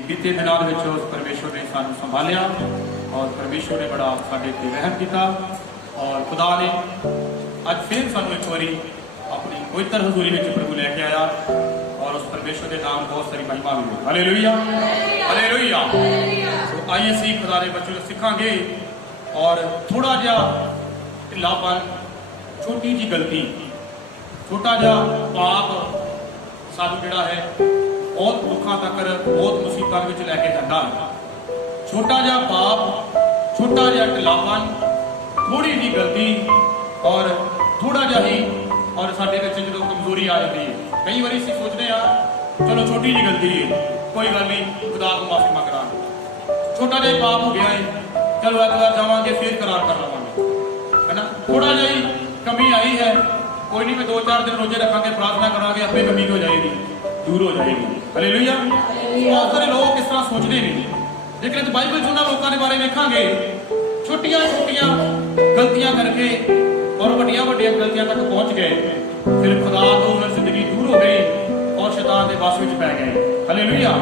कि बीते दिनों उस परमेश्वर ने सानू संभालिया और परमेश्वर ने बड़ा साडे ते रहम किया और खुदा ने अज फिर सानू एक बारी अपनी पवित्र हजूरी में प्रभु लैके आया और उस परमेश्वर के नाम बहुत सारी महिमा भी हुई। Hallelujah hallelujah. तो आइए सी खुदा के बच्चों सीखांगे और थोड़ा जा ढिलापन, छोटी जी गलती, छोटा जा पाप सानू जिहड़ा है बहुत दुखों तक बहुत मुसीबतों में लैके जाता है। छोटा जा पाप, छोटा जा ढिलापन, थोड़ी जी गलती और थोड़ा जा ही और साडे विच जो कमजोरी आ जाती है। कई बार असीं सोचते हैं चलो छोटी जी गलती है, कोई गल नहीं, खुदा को माफी मंग लांगे। छोटा जा पाप हो गया है, चलो ऐतवार जावांगे फिर करार कर लवांगे, है ना। थोड़ा जा ही कमी आई है, कोई नहीं, मैं 2-4 दिन रोजे रखांगे, प्रार्थना करांगे, अपनी कमी हो जाएगी, दूर हो जाएगी। हालेलुया। बहुत सारे लोग इस तरह सोचते नहीं, लेकिन बाइबल जिन्होंने लोगों के बारे में देखांगे छोटिया छोटिया गलतियां करके और वड्डियां वड्डियां गलतियां तक पहुंच गए, फिर खुदा तो उन्हें जिंदगी दूर हो गई और शैतान के वश में पै गए। हालेलुया।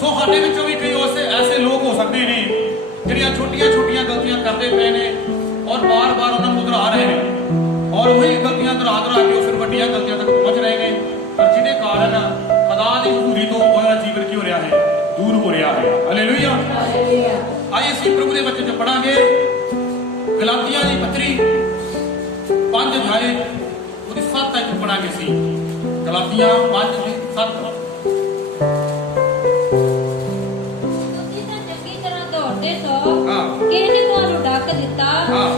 सो साडे विचों भी कई ऐसे लोग हो सकते हैं जिहड़ियां छोटिया छोटिया गलतियां करते पे ने और बार बार उन्होंने दोहरा रहे हैं और वही गलतियां दोहरा के फिर वड्डियां गलतियां तक पहुंच रहे हैं, पर जिहदे कारण खुदा की हजूरी तो उनका जीवन की हो रहा है, दूर हो रहा है। हालेलुया। आइए असीं प्रभु के बच्चे पढ़ांगे गलातियां दी पत्री 5 अध्याय उसकी 7 तक पढ़ांगे सी। गलातियां 5:7। ਤੁਸੀਂ ਤਾਂ ਚੰਗੀ ਤਰ੍ਹਾਂ ਦੌੜਦੇ ਸੋ, ਕਿਸੇ ਨੇ ਤੁਹਾਨੂੰ ਡੱਕ ਦਿੱਤਾ,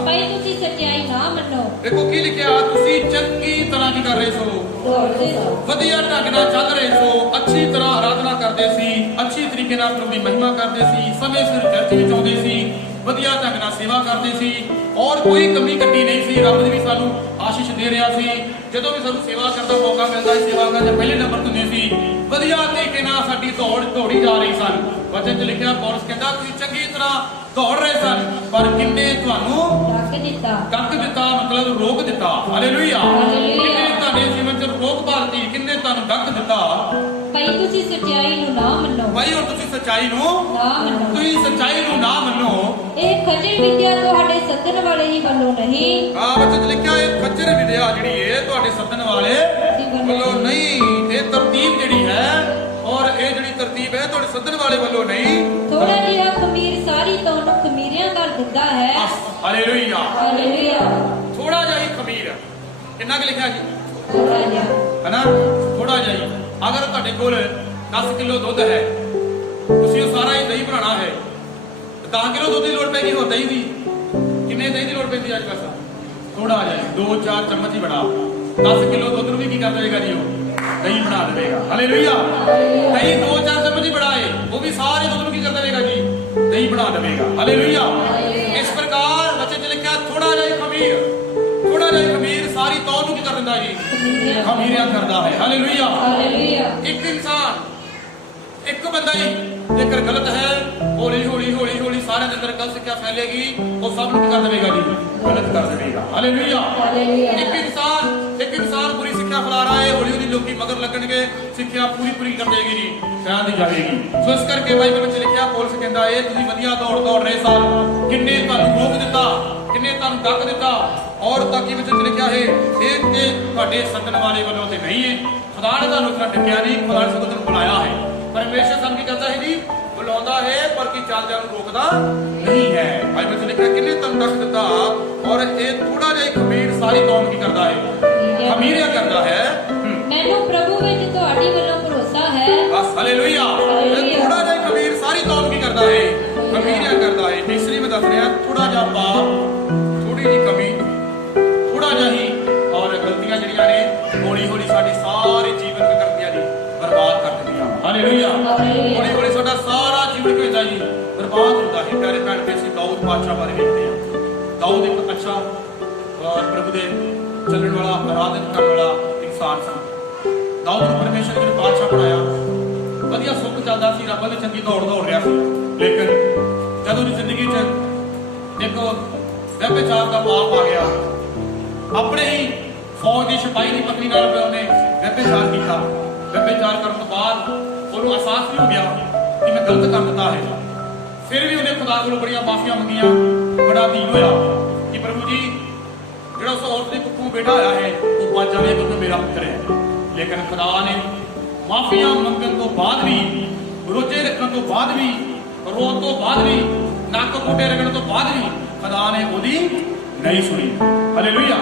ਭਾਈ ਤੁਸੀਂ ਸੱਚਾਈ ਨਾ ਮੰਨੋ। देखो की लिखा, तुसी चंगी तरह की कर रहे सो, ਦੌੜਦੇ ਸੋ, वधिया ढंग नाल चल रहे सो, अच्छी तरह आराधना करते सी, अच्छी तरीके नाल प्रभु की महिमा करते सी, समय सिर चर्च विच आउंदे सी, वधिया ढंग नाल सेवा करते सी और कोई कमी कट्टी नहीं सी। रब भी सानू आशीष दे रहा सी, जदों भी सानू सेवा करने का मौका मिलता है, सेवा करने पहले नंबर ते सी, वधिया तरीके नाल साडी दौड़ी जा रही सन। वचन च लिखिया पौलुस कहंदा तुसीं चंगी तरह दौड़ रहे सन, पर किन्ने तुहानू ਡੱਕ ਦਿੱਤਾ। डक दिता, मतलब रोक दिता। हालेलुया। किन्ने तुहाडे जीवन च रोक पालती, किन्ने तुहानू डक दिता, ਭਾਈ ਤੁਸੀਂ ਸੱਚਾਈ ਨੂੰ ਨਾ ਮੰਨੋ। भाई हुण तुसीं सच्चाई नू ਨਾ ਮੰਨੋ। तुसीं सच्चाई नू ना मन्नो। ਇਹ ਖੱਜਲ ਵਿਦਿਆ ਤੁਹਾਡੇ ਸੱਦਣ ਵਾਲੇ ਹੀ ਵੱਲੋਂ ਨਹੀਂ। वचन लिखिया ये खच्चर विद्या जिहड़ी है तुहाडे सदन वाले ਵੱਲੋਂ नहीं, ये तरतीब जिहड़ी है और ये जिहड़ी तरतीब है तुहाडे सदन वाले ਵੱਲੋਂ नहीं। ਥੋੜਾ ਜਿਹਾ ਖਮੀਰ ਸਾਰੀ ਤੁਹਾਨੂੰ ਖਮੀਰਿਆਂ ਕਰ ਦਿੰਦਾ ਹੈ। हालेलुया। ਹਾਲੇਲੂਇਆ। थोड़ा जिहा ही खमीर, किन्ना क लिखिया जी, ਥੋੜਾ ਜਿਹਾ, है ना, थोड़ा जिहा ही। अगर तुहाडे कोल 10 किलो दुध है, तुसीं सारा ही दही बनाना है, 10 किलो दुध की लोड़ पैगी, हो दही की किन्ने दही की लोड़ पैंदी अज पैसा, थोड़ा जिहा 2-4 चम्मच ही बना। 10 किलो दुध भी की कर देगा जी, वो दही बना देगा। हालेलुया। दही 2-4 चम्मच ही बनाए, वो भी सारे दुध की कर देगा जी, दही बना देगा। हालेलुया। इस प्रकार बच्चे च लिखा थोड़ा जिहा खमीर, थोड़ा जिहा खमीर सारी तौल नूं की कर दिंदा जी, खमीरिया करता है। हालेलुया। ਹਾਲੇਲੂਇਆ। एक इंसान, एक बंदा ही जेकर गलत है, हौली हौली हौली हौली सारे के अंदर गलत शिक्षा फैलेगी, वो सब लोग कर देगा जी, गलत कर देगा। हालेलुया। एक इंसान बुरी शिक्षा फैला रहा है, हौली हौली लोग मगर लगणगे, शिक्षा पूरी कर देगी जी, शायद ही जाएगी। सो इस करके बाइबल में लिखा पौलुस कहता है तुसीं वधिया दौड़ रहे सन, किन्ने तुहानू रोक दिता, किन्ने तुहानू डक दिता, और ताकि विच लिखा है ये ते तुहाडे सदन वाले वालों ते नहीं है, खुदा ने तुहानू इतना डकिया नहीं, खुदा ने तुहानू बुलाया है। परमेश्वर सानू की करता है जी, बुलाਉਂਦਾ है पर की चालदਿਆਂ ਨੂੰ रोकदा नहीं है। बाइबल में लिखा किन्ने तुहानू डक दिता, और ये थोड़ा जिहा खमीर सारी कौम की करता है, खमीरिया करता है। ਮੈਨੂੰ ਪ੍ਰਭੂ ਵਿੱਚ ਤੁਹਾਡੀ ਵੱਲੋਂ ਭਰੋਸਾ ਹੈ। बस हालेलुया। थोड़ा जिहा खमीर सारी कौम की करता है, खमीरिया करता है। इसलिए मैं दस रहा थोड़ा जिहा पाप, थोड़ी जी कमी, थोड़ा जिहा ही और गलतियां जिहड़ियां ने हौली हौली साडी सारे जीवन में करदियां जी बर्बाद कर दिंदियां। हालेलुया। हौली हौली साडा सारा जीवन की होंदा जी बर्बाद होता है। प्यारे भैन के असीं दाऊद बादशाह बारे देखते हैं। दाऊद एक अच्छा और प्रभु दे चलण वाला, आराधन करने वाला इंसान सा। दाऊद नूं परमेश्वर ने बादशाह बनाया, वधिया सुख चलदा सी, रब ने चंगी दौड़ रहा सी। लेकिन जदों दी जिंदगी च एक व्यभिचार का पाप आ गया, अपने ही फौज की सिपाही की पत्नी नाल उन्हें व्यभिचार किया। व्यभिचार करने तो बाद ਉਹਨੂੰ ਅਹਿਸਾਸ ਵੀ ਹੋ ਗਿਆ कि मैं गलत कर दिता है, फिर भी उन्हें खुदा को बड़िया माफिया मंगिया, बड़ा दीन होया कि प्रभु जी जो उस औरत के कुखों बेटा आया है वो बच जाए क्योंकि मेरा पुत्र है। लेकिन खुदा ने माफिया मंगन तो बाद भी, रोजे रखने तो बाद भी, रोन तो बाद भी, नक कुटे रखने तो बाद भी खुदा ने ओदी नहीं सुनी। हालेलुया।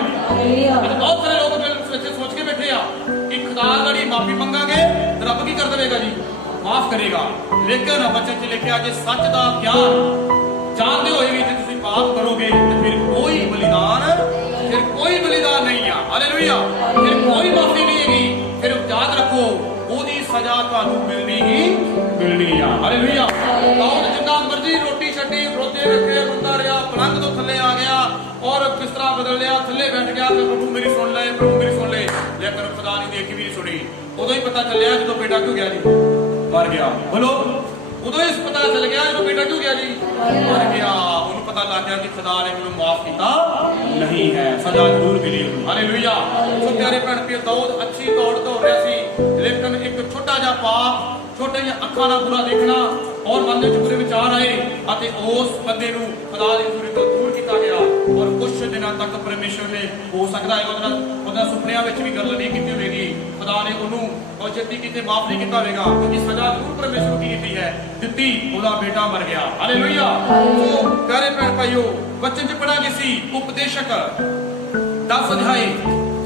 आज बहुत सारे लोग सच्चे सोच के बैठे आ कि खुदा गड़ी माफी मंगांगे तो रब की कर देगा जी, माफ करेगा। लेकिन बच्चे च लिखिया जे सच का ज्ञान जानते हुए भी तुम पाप करोगे तो फिर कोई बलिदान नहीं है। हालेलुया। फिर कोई माफी नहीं हैगी। फिर याद रखो ओदी सजा तुहानू मिलनी ही मिलनी है। हालेलुया। दाऊद जिन्ना मर्जी रोटी छड्डी, रोजे रखे, रोंदा रहा, पलंग तो थल्ले आ गया और बिस्तरा बदल लिया, थल्ले बैठ गया तो प्रभु मेरी सुन ले, प्रभु मेरी सुन ले। लेकिन खुदा ने देखी भी नहीं सुनी। उदों ही पता चलिया जो बेटा क्यों गया जी, मर गया। बोलो, उदों ही पता चल गया जो बेटा क्यों गया जी, मर गया। उन्हें पता लग गया कि खुदा ने मैंने माफ किया नहीं है, सजा जरूर मिली। हालेलुया। सो प्यारे भैन प्रिय, दाऊद अच्छी दौड़ दौड़ रहा सी, लेकिन एक छोटा जा पाप, छोटे जिहा अखां नाल बुरा देखना और मन विच बुरे विचार आए अते उस बंदे नूं खुदा दी हज़ूरी तो दूर किया गया और कुछ दिनों तक परमेश्वर ने हो सकता है उहदे सुपनिਆਂ ਵਿੱਚ भी गल नहीं की होगी। खुदा ने उन्होंने और छेती किते माफ नहीं किया होगा क्योंकि सजा जरूर परमेश्वर की दी है, दिती, उसका बेटा मर गया। हालेलुया। तो प्यारे भैन भाइयों, वचन च पढ़ांगे सी उपदेशक 10 अध्याय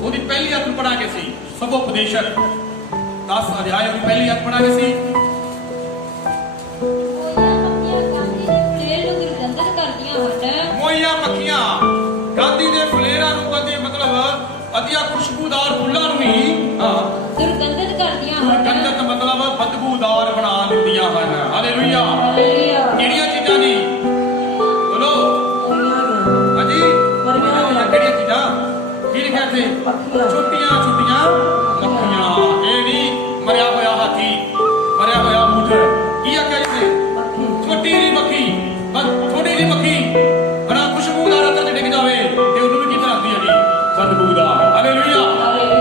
ਉਹਦੀ ਪਹਿਲੀ ਅੱਖ ਨੂੰ ਪੜਾਂਗੇ ਸੀ। ਸਭ ਉਪਦੇਸ਼ਕ 10 ਅਧਿਆਇ ਉਹਦੀ ਪਹਿਲੀ ਅੱਖ ਪੜਾਂਗੇ ਸੀ। ਮੋਈਆਂ ਮੱਖੀਆਂ ਗਾਂਧੀ ਦੇ ਫਲੇਰਾਂ ਨੂੰ ਬੰਦੀ ਮਤਲਬ ਅਧਿਆ ਖੁਸ਼ਬੂਦਾਰ ਫੁੱਲਾਂ ਨੂੰ ਹੀ ਦੁਰਗੰਧਿਤ ਕਰਦੀਆਂ ਹਨ। ਦੁਰਗੰਧਿਤ ਮਤਲਬ ਬਦਬੂਦਾਰ ਬਣਾ ਦਿੰਦੀਆਂ ਹਨ। ਹਾਲੇਲੂਇਆ। ਕਿਹੜੀਆਂ ਚੀਜ਼ਾਂ ਜੀ ਬੋਲੋ ਹਾਂਜੀ, ਕਿਹੜੀਆਂ ਚੀਜ਼ਾਂ ਕੀ ਲਿਖਿਆ ਇੱਥੇ? ਛੋਟੀਆਂ ਛੋਟੀਆਂ ਮੱਖੀਆਂ। ਇਹ ਨਹੀਂ ਮਰਿਆ ਹੋਇਆ ਹਾਥੀ, ਮਰਿਆ ਹੋਇਆ ਊਠ। ਕੀ ਆਖਿਆ ਇੱਥੇ? ਛੋਟੀ ਜਿਹੀ ਮੱਖੀ, ਬਸ ਛੋਟੀ ਜਿਹੀ ਮੱਖੀ ਬੜਾ ਖੁਸ਼ਬੂਦਾਰ ਅੰਦਰ ਡਿੱਗ ਜਾਵੇ ਤੇ ਉਹਨੂੰ ਵੀ ਕੀ ਬਣਾਉਂਦੀ ਹੈ ਜੀ? ਬਦਬੂਦਾਰ। ਹਾਲੇਲੂਇਆ।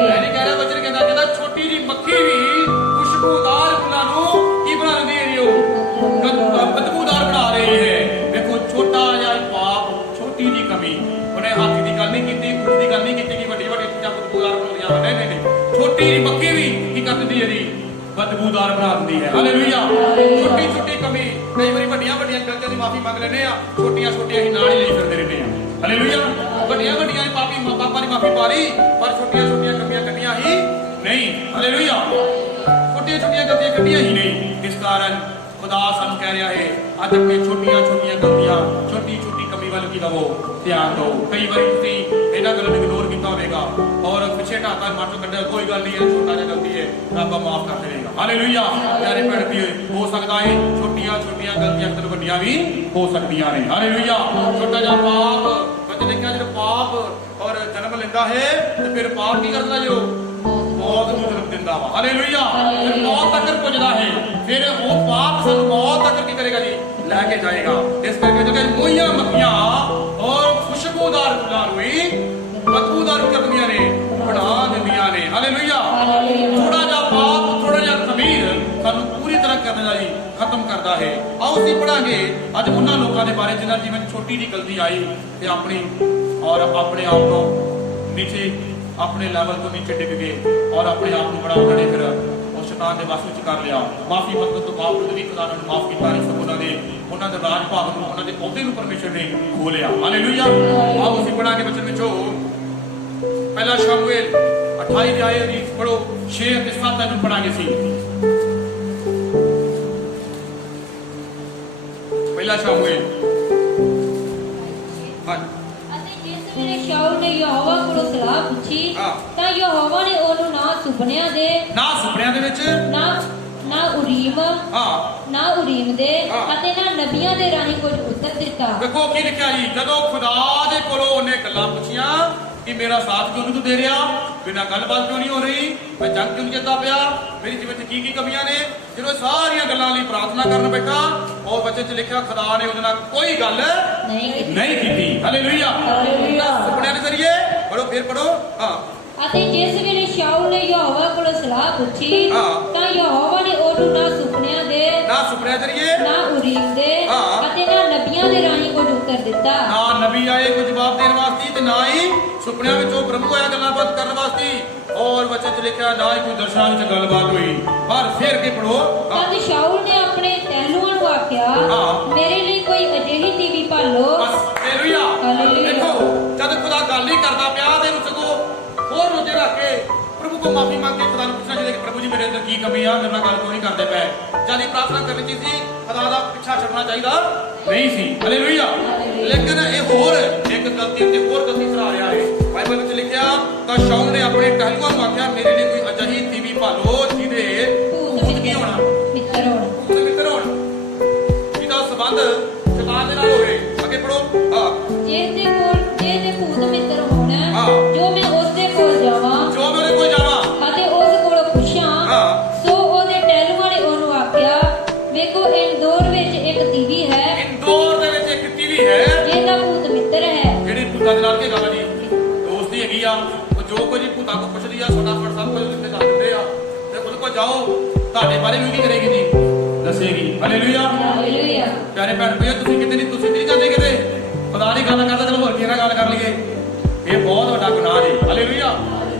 ਇਹ ਨਹੀਂ ਕਹਿ ਰਿਹਾ ਵਚਨ ਕਹਿੰਦਾ ਛੋਟੀ ਜਿਹੀ ਮੱਖੀ ਵੀ ਖੁਸ਼ਬੂਦਾਰ ਫੁੱਲਾਂ ਨੂੰ ਕੀ ਬਣਾ ਦਿੰਦੀ ਹੈ ਜੀ? ਉਹ ਬਦਬੂਦਾਰ ਬਣਾ ਰਹੀ ਹੈ। ਵੇਖੋ ਛੋਟਾ ਜਿਹਾ ਪਾਪ, ਛੋਟੀ ਜਿਹੀ ਕਮੀ, ਉਹਨੇ ਹਾਥੀ ਦੀ ਗੱਲ ਨਹੀਂ ਕੀਤੀ, ਊਠ ਦੀ ਗੱਲ ਨਹੀਂ ਕੀਤੀ ਕਿ ਵੱਡੀ ਵੱਡੀ ਚੀਜ਼ਾਂ ਬਦਬੂਦਾਰ ਬਣਾਉਂਦੀਆਂ। ਨਹੀਂ ਨਹੀਂ, ਛੋਟੀ ਜਿਹੀ ਮੱਖੀ ਵੀ ਕੀ ਕਰ ਦਿੰਦੀ ਹੈ ਜੀ? ਬਦਬੂਦਾਰ ਬਣਾ ਦਿੰਦੀ ਹੈ। ਹਾਲੇਲੂਇਆ। ਛੋਟੀ ਛੋਟੀ ਕਮੀ, ਕਈ ਵਾਰੀ ਵੱਡੀਆਂ ਵੱਡੀਆਂ ਗਲਤੀਆਂ ਦੀ ਮਾਫੀ ਮੰਗ ਲੈਂਦੇ ਆ, ਛੋਟੀਆਂ ਛੋਟੀਆਂ ਹੀ ਨਾਲ ਹੀ ਲਈ ਫਿਰਦੇ ਰਹਿੰਦੇ ਆ। ਹਾਲੇਲੂਇਆ। ਵੱਡੀਆਂ ਵੱਡੀਆਂ ਪਾਪੀ ਪਾਪਾ ਦੀ ਮਾਫੀ ਪਾ ਲਈ ਪਰ ਛੋਟੀਆਂ ਛੋਟੀਆਂ ਕਮੀਆਂ ਕੱਢੀਆਂ ਹੀ ਨਹੀਂ। ਹਾਲੇਲੂਇਆ। ਛੋਟੀਆਂ ਛੋਟੀਆਂ ਗਲਤੀਆਂ ਕੱਢੀਆਂ ਹੀ ਨਹੀਂ। ਇਸ ਕਾਰਨ खुदा सानू कह रहा है अज अपनी छोटिया छोटिया गलतियां, छोटी छोटी कमी वाल की लवो, ध्यान दो। कई बार तुम इन्होंने गलों इग्नोर किया होगा और पिछे ढाका मन चो कढ़िया कोई गल नहीं है, छोटा जिहा गलती है, रब माफ कर देगा। हालेलुया। प्यारे भैन भी हो सकता है छोटिया छोटिया गलतियां कदे वड्डियां भी हो सकदियां ने। हालेलुया। छोटा जिहा पाप, बच्चे देखा जो पाप और जन्म लेंदा है तो फिर पाप की करता जो मौत ਨੂੰ ਜਨਮ ਦਿੰਦਾ ਵਾ। ਹਾਲੇਲੂਇਆ। ਫਿਰ ਮੌਤ ਤੱਕ ਪਹੁੰਚਦਾ ਹੈ, ਫਿਰ ਉਹ ਪਾਪ ਸਾਨੂੰ ਮੌਤ ਤੱਕ ਕੀ ਕਰੇਗਾ ਜੀ? ਲੈ ਕੇ ਜਾਏਗਾ। ਇਸ ਕਰਕੇ ਜਿਹੜੇ ਮੋਈਆਂ ਮੱਖੀਆਂ ਔਰ ਖੁਸ਼ਬੂਦਾਰ ਫੁੱਲਾਂ ਨੂੰ ਹੀ ਬਦਬੂਦਾਰ ਕਰਦੀਆਂ ਨੇ, ਬਣਾ ਦਿੰਦੀਆਂ ਨੇ। ਹਾਲੇਲੂਇਆ। ਥੋੜਾ ਜਿਹਾ ਪਾਪ, ਥੋੜਾ ਜਿਹਾ ਖਮੀਰ ਸਾਨੂੰ ਪੂਰੀ ਤਰ੍ਹਾਂ ਕਰਨ ਦਾ ਜੀ ਖਤਮ ਕਰਦਾ ਹੈ। ਆਓ ਅਸੀਂ ਪੜਾਂਗੇ ਅੱਜ ਉਹਨਾਂ ਲੋਕਾਂ ਦੇ ਬਾਰੇ ਜਿਨ੍ਹਾਂ ਜੀਵਨ ਛੋਟੀ ਜਿਹੀ ਗਲਤੀ ਆਈ ਤੇ ਆਪਣੀ ਔਰ ਆਪਣੇ ਆਪ ਨੂੰ ਨੀਚੇ, अपने लैवल को नीचे डिग गए और अपने आप को बड़ा उन्होंने फिर उस शैतान के वश में कर लिया। माफी मंगने तो बावजूद भी खुदा ने माफ किया नहीं, सब उन्होंने राज भाग को उन्होंने अहुदे को परमेश्वर ने खो लिया। हालेलुया। आओ ਅਸੀਂ ਪੜ੍ਹਾ ਕੇ बचन ਵਿੱਚੋਂ ਪਹਿਲਾ ਸ਼ਮੂਏਲ 28 ਅਧਿਆਇ ਦੀ ਪੜੋ 6 ਅਤੇ 7 ਨੂੰ ਪੜਾਂਗੇ ਸੀ। ਪਹਿਲਾ ਸ਼ਮੂਏਲ। ਹਾਂ। ਵੇਲੇ ਸ਼ਾਉਲ ਨੇ ਯਹੋਵਾ ਕੋਲੋਂ ਸਲਾਹ ਪੁੱਛੀ ਤਾਂ ਯਹੋਵਾ ਨੇ ਉਹਨੂੰ ਨਾ ਸੁਪਨਿਆਂ ਦੇ ਵਿੱਚ ਨਾ ਉਰੀਮ ਦੇ ਅਤੇ ਨਾ ਨਬੀਆਂ ਦੇ ਰਾਹੀਂ ਕੁਝ ਉੱਤਰ ਦਿੱਤਾ। ਵੇਖੋ ਕੀ ਲਿਖਿਆ ਜੀ, ਜਦੋਂ ਖੁਦਾ ਦੇ ਕੋਲੋਂ ਉਹਨੇ ਗੱਲਾਂ ਪੁੱਛੀਆਂ कि मेरा साथ क्यों नहीं तू दे रहा, बिना गलबात क्यों नहीं हो रही, मैं जंग क्यों नहीं जिता पाया, मेरी जीवन की कमियां ने, जो सारिया गल्लां लई प्रार्थना करन बैठा और बच्चे च लिखा खुदा ने उहदे नाल कोई गल नहीं कीती। हालेलुया। सुपने के जरिए पढ़ो, फिर पढ़ो। हां। ਅਤੇ ਜਿਸ ਵੇਲੇ ਸ਼ਾਉਲ ਨੇ ਯਹੋਵਾ ਕੋਲੋਂ ਸਲਾਹ ਪੁੱਛੀ ਤਾਂ ਯਹੋਵਾ ਨੇ ਉਹਨੂੰ ਨਾ ਸੁਪਨਿਆਂ ਦੇ ਨਾ ਸੁਪਨਿਆਂ ਜਰੀਏ ਨਾ ਉਰੀਮ ਦੇ ਅਤੇ ਨਾ ਨਬੀਆਂ ਦੇ ਰਾਹੀਂ ਕੁਝ ਉੱਤਰ ਦਿੱਤਾ। ਨਾ ਨਬੀ ਆਏ ਕੋਈ ਜਵਾਬ ਦੇਣ ਵਾਸਤੇ ਤੇ ਨਾ ਹੀ ਸੁਪਨਿਆਂ ਵਿੱਚੋਂ ਪ੍ਰਭੂ ਆਇਆ ਗੱਲਬਾਤ ਕਰਨ ਵਾਸਤੇ। ਔਰ ਵਚਨ 'ਚ ਲਿਖਿਆ ਨਾ ਹੀ ਕੋਈ ਦਰਸ਼ਨਾਂ ਵਿੱਚ ਗੱਲਬਾਤ ਹੋਈ। ਪਰ ਫਿਰ ਕੇ ਪੜੋ। ਤਦ ਸ਼ਾਉਲ ਨੇ ਆਪਣੇ ਟਹਿਲੂਆਂ ਨੂੰ ਆਖਿਆ ਮੇਰੇ ਲਈ ਕੋਈ ਅਜਿਹੀ ਤੀਵੀ ਭਾਲੋ। ਹਾਲੇਲੂਇਆ। ਦੇਖੋ ਜਦ ਖੁਦਾ ਗੱਲ ਹੀ ਕਰਦਾ ਪਿਆ ਤੇ ਇਹਨੂੰ ਸਗੋਂ ਹੋਰ ਰੋਜੇ ਰੱਖ ਕੇ ਪ੍ਰਭੂ ਕੋ ਮਾਫੀ ਮੰਗ ਕੇ ਖੁਦਾ ਨੂੰ ਪੁੱਛਣਾ ਚਾਹੀਦਾ ਕਿ ਪ੍ਰਭੂ ਜੀ ਮੇਰੇ ਅੰਦਰ ਕੀ ਕਮੀ ਆ, ਮੇਰੇ ਨਾਲ ਗੱਲ ਕਿਉਂ ਨਹੀਂ ਕਰਦੇ ਪਏ। ਜਦ ਇਹ ਪ੍ਰਾਰਥਨਾ ਕਰਨੀ ਚਾਹੀਦੀ ਸੀ, ਖੁਦਾ ਦਾ ਪਿੱਛਾ ਛੱਡਣਾ ਚਾਹੀਦਾ ਨਹੀਂ ਸੀ। ਹਾਲੇਲੂਇਆ। ਲੇਕਿਨ ਇਹ ਹੋਰ ਇੱਕ ਗਲਤੀ ਤੇ ਹੋਰ ਗਲਤੀ ਕਰਾ ਰਿਹਾ ਹੈ। ਬਾਈਬਲ ਵਿੱਚ ਲਿਖਿਆ ਤਾਂ ਸ਼ਾਉਲ ਨੇ ਆਪਣੇ ਟਹਿਲੂਆਂ ਨੂੰ ਆਖਿਆ ਮੇਰੇ ਲਈ ਕੋਈ ਅਜਿਹੀ ਤੀਵੀ ਭਾਲੋ ਜਿਹਦੇ ਭੂਤ ਕੀ ਹੋਣਾ, ਮਿੱਤਰ ਹੋਣ, ਭੂਤ ਮਿੱਤਰ ਹੋਣ, ਜਿਹਦਾ ਸੰਬੰਧ ਸ਼ੈਤਾਨ ਦੇ ਨਾਲ ਹੋਵੇ। ਅੱਗੇ ਪੜੋ। ਜੇ ਦੇ ਭੂਤ ਮਿੱਤਰ ਹੋਣ ਜੋ ਮੈਂ ਉਸ ਦੇ ਕੋਲ ਜਾਵਾਂ ਅਤੇ ਉਸ ਕੋਲੋਂ ਪੁੱਛਾਂ। ਸੋ ਉਹਦੇ ਟਹਿਲੂਆਂ ਨੇ ਉਹਨੂੰ ਆਖਿਆ ਵੇਖੋ ਇੰਦੋਰ ਵਿੱਚ ਇੱਕ ਤੀਵੀ ਹੈ, ਇੰਦੋਰ ਦੇ ਵਿੱਚ ਇੱਕ ਤੀਵੀ ਹੈ ਜਿਹਦਾ ਭੂਤ ਮਿੱਤਰ ਹੈ। ਜਿਹੜੀ ਭੂਤਾਂ ਦੇ ਨਾਲ ਕੀ ਗੱਲ ਜੀ ਦੋਸਤੀ ਹੈਗੀ ਆ। ਉਹ ਜੋ ਕੁਝ ਭੂਤਾਂ ਕੋ ਪੁੱਛਦੀ ਆ ਫਟਾਫਟ ਸਭ ਕੁਝ ਉੱਤੇ ਦੱਸ ਦਿੰਦੇ ਆ ਤੇ ਉਹਦੇ ਕੋਲ ਜਾਓ ਤੁਹਾਡੇ ਬਾਰੇ ਵੀ ਕੀ ਕਰੇਗੀ ਜੀ ਦੱਸੇਗੀ। ਹਾਲੇਲੂਇਆ। ਹਾਲੇਲੂਇਆ। ਪਿਆਰੇ ਭੈਣ ਭਾਈਓ ਤੁਸੀਂ ਕਿਤੇ ਨਹੀਂ, ਤੁਸੀਂ ਨਹੀਂ ਜਾਂਦੇ ਕਿਤੇ ਖੁਦਾ ਦੀ ਗੱਲ ਕਰਦਾ ਚਲੋ ਹੋਰ ਕੀ ਨਾਲ ਗੱਲ ਕਰ ਲਈਏ। ਇਹ ਬਹੁਤ ਵੱਡਾ ਗੁਨਾਹ ਜੀ। ਹਾਲੇਲੂਇਆ।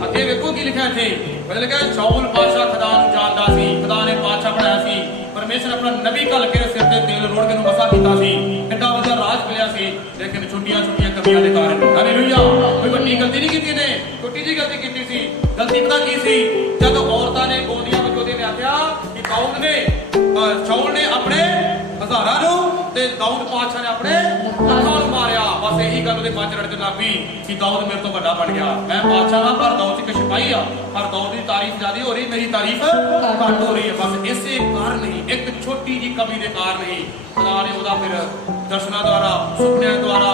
ਅੱਗੇ ਵੇਖੋ ਕੀ ਲਿਖਿਆ ਇੱਥੇ। ਪਤਾ ਲੱਗਾ ਸ਼ਾਉਲ ਬਾਦਸ਼ਾਹ ਖੁਦਾ ਨੂੰ ਜਾਣਦਾ ਸੀ, ਖੁਦਾ ਨੇ ਬਾਦਸ਼ਾਹ ਬਣਾਇਆ ਸੀ। ਪਰਮੇਸ਼ਰ ਆਪਣਾ ਨਬੀ ਘੱਲ ਕੇ ਸਿਰ ਤੇ ਤੇਲ ਰੋੜ ਕੇ ਨੂੰ ਮਸਾ ਕੀਤਾ ਸੀ। ਕਿੰਨਾ ਵੱਡਾ ਰਾਜ ਮਿਲਿਆ ਸੀ, ਲੇਕਿਨ ਛੋਟੀਆਂ ਕਮੀਆਂ ਦੇ ਕਾਰਨ। ਹਾਲੇਲੂਇਆ। ਕੋਈ ਵੱਡੀ ਗਲਤੀ ਨਹੀਂ ਕੀਤੀ ਨੇ, ਛੋਟੀ ਜਿਹੀ ਗਲਤੀ ਕੀਤੀ ਸੀ। ਗਲਤੀ ਪਤਾ ਕੀ ਸੀ? ਜਦੋਂ ਔਰਤਾਂ ਨੇ ਗੋਦੀਆਂ ਵਿੱਚ ਉਹਦੇ ਨੇ ਆਖਿਆ ਕਿ ਸ਼ਾਉਲ ਨੇ ਆਪਣੇ ਹਜ਼ਾਰਾਂ ਨੂੰ ਤੇ ਦਾਊਦ ਪਾਤਸ਼ਾਹ ਨੇ ਆਪਣੇ ਲੱਖਾਂ ਨੂੰ ਮਾਰਿਆ। ਬਸ ਇਹੀ ਗੱਲ ਉਹਦੇ ਮਨ 'ਚ ਰੜਕਣ ਲੱਗ ਪਈ ਕਿ ਦਾਊਦ ਮੇਰੇ ਤੋਂ ਵੱਡਾ ਬਣ ਗਿਆ। ਮੈਂ ਪਾਤਸ਼ਾਹ ਹਾਂ ਪਰ ਦਾਊਦ 'ਚ ਇੱਕ ਸਿਪਾਹੀ ਆ। ਪਰ ਦਾਊਦ ਦੀ ਤਾਰੀਫ ਜ਼ਿਆਦਾ ਹੋ ਰਹੀ, ਮੇਰੀ ਤਾਰੀਫ ਘੱਟ ਹੋ ਰਹੀ ਹੈ। ਬਸ ਇਸੇ ਕਾਰਨ ਹੀ, ਇੱਕ ਛੋਟੀ ਜਿਹੀ ਕਮੀ ਦੇ ਕਾਰਨ ਹੀ ਖੁਦਾ ਨੇ ਉਹਦਾ ਫਿਰ ਦਰਸ਼ਨਾਂ ਦੁਆਰਾ, ਸੁਪਨਿਆਂ ਦੁਆਰਾ,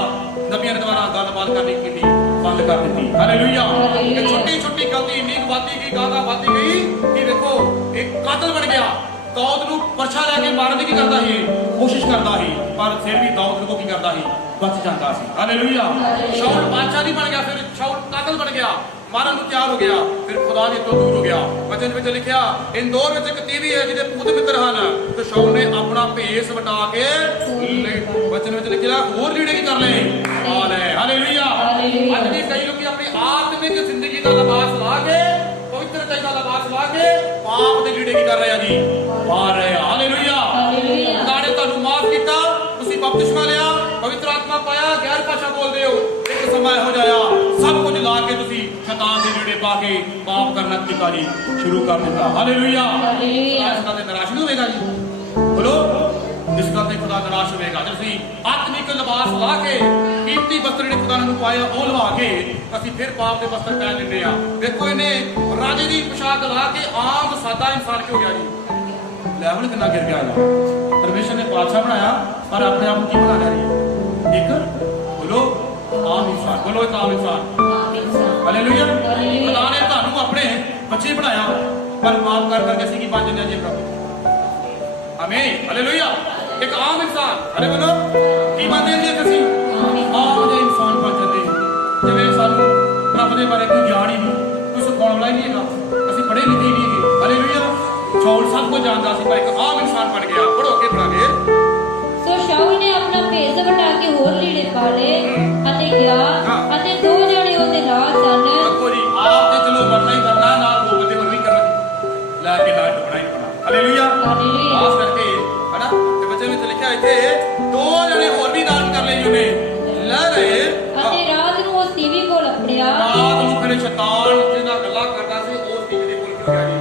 ਨਬੀਆਂ ਦੁਆਰਾ ਗੱਲਬਾਤ ਕਰਨੀ ਕੀਤੀ ਬੰਦ ਕਰ ਦਿੱਤੀ। ਹਾਲੇਲੂਇਆ। ਇਹ ਛੋਟੀ ਛੋਟੀ ਗਲਤੀ ਇੰਨੀ ਵੱਧਦੀ ਗਈ, ਗਾਗਾ ਵੱਧਦੀ ਗਈ ਕਿ ਦੇਖੋ ਇੱਕ ਕਾਤਲ ਬਣ ਗਿਆ। ਦਾਊਦ ਨੂੰ ਪਰਛਾ ਲੈ ਕੇ ਮਾਰਨ ਦੀ ਕੀ ਕਰਦਾ ਸੀ, ਕੋਸ਼ਿਸ਼ ਕਰਦਾ ਸੀ, ਪਰ ਫਿਰ ਵੀ ਦਾਊਦ ਨੂੰ ਕੀ ਕਰਦਾ ਸੀ, ਬਚ ਜਾਂਦਾ ਸੀ। ਹਾਲੇਲੂਇਆ। ਸ਼ਾਉਲ ਬਾਦਸ਼ਾਹ ਨਹੀਂ ਬਣ ਗਿਆ, ਫਿਰ ਸ਼ਾਉਲ ਕਾਤਲ ਬਣ ਗਿਆ, ਮਾਰਨ ਨੂੰ ਤਿਆਰ ਹੋ ਗਿਆ, ਫਿਰ ਖੁਦਾ ਦੇ ਤੋਂ ਦੂਰ ਹੋ ਗਿਆ। ਵਚਨ ਵਿੱਚ ਲਿਖਿਆ ਇੰਦੋਰ ਵਿੱਚ ਇੱਕ ਤੀਵੀ ਹੈ ਜਿਹਦੇ ਭੂਤ ਮਿੱਤਰ ਹਨ ਤੇ ਸ਼ਾਉਲ ਨੇ ਆਪਣਾ ਭੇਸ ਵਟਾ ਕੇ ਵਚਨ ਵਿੱਚ ਲਿਖਿਆ ਹੋਰ ਲੀੜੇ ਕੀ ਕਰ ਲਏ ਹਾਲੇਲੂਇਆ। ਅੱਜ ਵੀ ਕਈ ਲੋਕੀ ਆਪਣੀ ਆਤਮਿਕ ਜ਼ਿੰਦਗੀ ਦਾ ਲਿਬਾਸ ਲਾ ਕੇ, ਪਵਿੱਤਰਤਾ ਦਾ ਲਿਬਾਸ ਲਾ ਕੇ ਪਾਪ ਦੇ ਲੀੜੇ ਕੀ ਕਰ ਰਹੇ ਆ ਜੀ, ਪਾ ਰਹੇ ਆ। ਹਾਲੇਲੂਇਆ। ਖੁਦਾ ਨੇ ਤੁਹਾਨੂੰ ਮਾਫ ਕੀਤਾ, ਤੁਸੀਂ ਬਪਤਿਸਮਾ ਲਿਆ, ਪਵਿੱਤਰ ਆਤਮਾ ਪਾਇਆ, ਗੈਰ ਭਾਸ਼ਾ ਬੋਲਦੇ ਹੋ। ਇੱਕ ਸਮਾਂ ਇਹੋ ਜਿਹਾ ਸਭ ਕੁਝ ਲਾ ਕੇ ਤੁਸੀਂ ਸ਼ੈਤਾਨ ਦੇ ਲੀੜੇ ਪਾ ਕੇ ਪਾਪ ਕਰਨਾ ਕੀਤਾ ਜੀ ਸ਼ੁਰੂ ਕਰ ਦਿੱਤਾ। ਹਾਲੇਲੂਇਆ। ਇਸ ਗੱਲ ਤੇ ਨਿਰਾਸ਼ ਨਹੀਂ ਹੋਵੇਗਾ ਜੀ, ਬੋਲੋ। ਇਸ ਗੱਲ ਤੇ ਖੁਦਾ ਨਿਰਾਸ਼ ਹੋਵੇਗਾ ਜੇ ਅਸੀਂ ਆਤਮਿਕ ਲਿਬਾਸ ਲਾ ਕੇ, ਕੀਮਤੀ ਵਸਤਰ ਜਿਹੜੇ ਖੁਦਾ ਨੇ ਪਾਏ ਉਹ ਲਵਾ ਕੇ ਅਸੀਂ ਫਿਰ ਪਾਪ ਦੇ ਵਸਤਰ ਪਹਿਨ ਲੈਂਦੇ ਆ। ਦੇਖੋ ਇਹਨੇ ਰਾਜੇ ਦੀ ਪੋਸ਼ਾਕ ਲਾ ਕੇ ਆਮ ਸਾਦਾ ਇਨਸਾਨ ਕਿਉਂ ਗਿਆ ਜੀ, ਲੈਵਲ ਕਿੰਨਾ ਗਿਰ ਗਿਆ ਇਹਦਾ। ਪਰਮੇਸ਼ਰ ਨੇ ਬਾਦਸ਼ਾਹ ਬਣਾਇਆ ਪਰ ਆਪਣੇ ਆਪ ਨੂੰ ਕੀ ਬਣਾ ਲਿਆ ਜੀ, ਇੱਕ ਬੋਲੋ ਆਮ ਇਨਸਾਨ। ਬੋਲੋ ਇੱਕ ਆਮ ਇਨਸਾਨ। ਹਾਲੇਲੂਇਆ। ਖੁਦਾ ਨੇ ਤੁਹਾਨੂੰ ਆਪਣੇ ਬੱਚੇ ਬਣਾਇਆ ਪਰ ਪਾਪ ਕਰ ਕਰਕੇ ਅਸੀਂ ਕੀ ਬਣ ਜਾਂਦੇ ਆ ਜੀ, ਪ੍ਰਭੂ। ਆਮੀਨ। ਹਾਲੇਲੂਇਆ। ਇੱਕ ਆਮ ਇਨਸਾਨ, ਅਰੇ ਬੋਲੋ ਕੀ ਬਣਦੇ ਜੀ ਅਸੀਂ, ਆਮ ਜਿਹੇ ਇਨਸਾਨ ਬਣ ਜਾਂਦੇ। ਜਿਵੇਂ ਸਾਨੂੰ ਰੱਬ ਦੇ ਬਾਰੇ ਕੋਈ ਗਿਆਨ ਹੀ ਨਹੀਂ, ਕੋਈ ਸਿਖਾਉਣ ਵਾਲਾ ਹੀ ਨਹੀਂ ਹੈਗਾ, ਅਸੀਂ ਪੜ੍ਹੇ ਲਿਖੇ ਹੀ ਨਹੀਂ ਹੈਗੇ। ਹਾਲੇਲੂਇਆ। ਸ਼ਾਉਲ ਸਭ ਕੁਝ ਜਾਣਦਾ ਸੀ ਪਰ ਇੱਕ ਆਮ ਇਨਸਾਨ ਬਣ ਗਿਆ। ਪੜ੍ਹੋ ਕੇ ਪੜਾਂਗੇ। ਸੋ ਸ਼ਾਉਲ ਨੇ ਆਪਣਾ ਭੇਸ ਵਟਾ ਕੇ ਹੋਰ ਲੀੜੇ ਪਾ ਲਏ ਅਤੇ ਗਿਆ ਅਤੇ ਦੋ ਜਣੇ ਉਹਦੇ ਨਾਲ ਸਨ। ਦੇਖੋ ਜੀ, ਆਪ ਤੇ ਚਲੋ ਮਰਨਾ ਹੀ ਕਰਨਾ, ਨਾਲ ਦੋ ਬੰਦੇ ਹੋਰ ਵੀ ਕਰਨਗੇ, ਲੈ ਕੇ ਨਾਲ ਟੁਕੜਾ ਹੀ ਟੁਕੜਾ। ਹਾਲੇਲੂਇਆ। ਖਾਸ ਕਰਕੇ ਹਨਾ ਤੇ ਬੱਚੇ ਵਿੱਚ ਲਿਖਿਆ ਇੱਥੇ ਦੋ ਜਣੇ ਹੋਰ ਵੀ ਨਾਲ ਕਰ ਲਏ ਉਹਨੇ, ਲੈ ਰਹੇ ਅਤੇ ਰਾਤ ਨੂੰ ਉਸ ਤੀਵੀ ਕੋਲ ਆਪਣਿਆ। ਰਾਤ ਨੂੰ ਫਿਰ ਸ਼ੈਤਾਨ ਜਿਹਨਾਂ ਗੱਲਾਂ ਕਰਦਾ ਸੀ ਉਸ ਤੀਵੀ ਦੇ ਕੋਲ ਗਿਆ ਜੀ,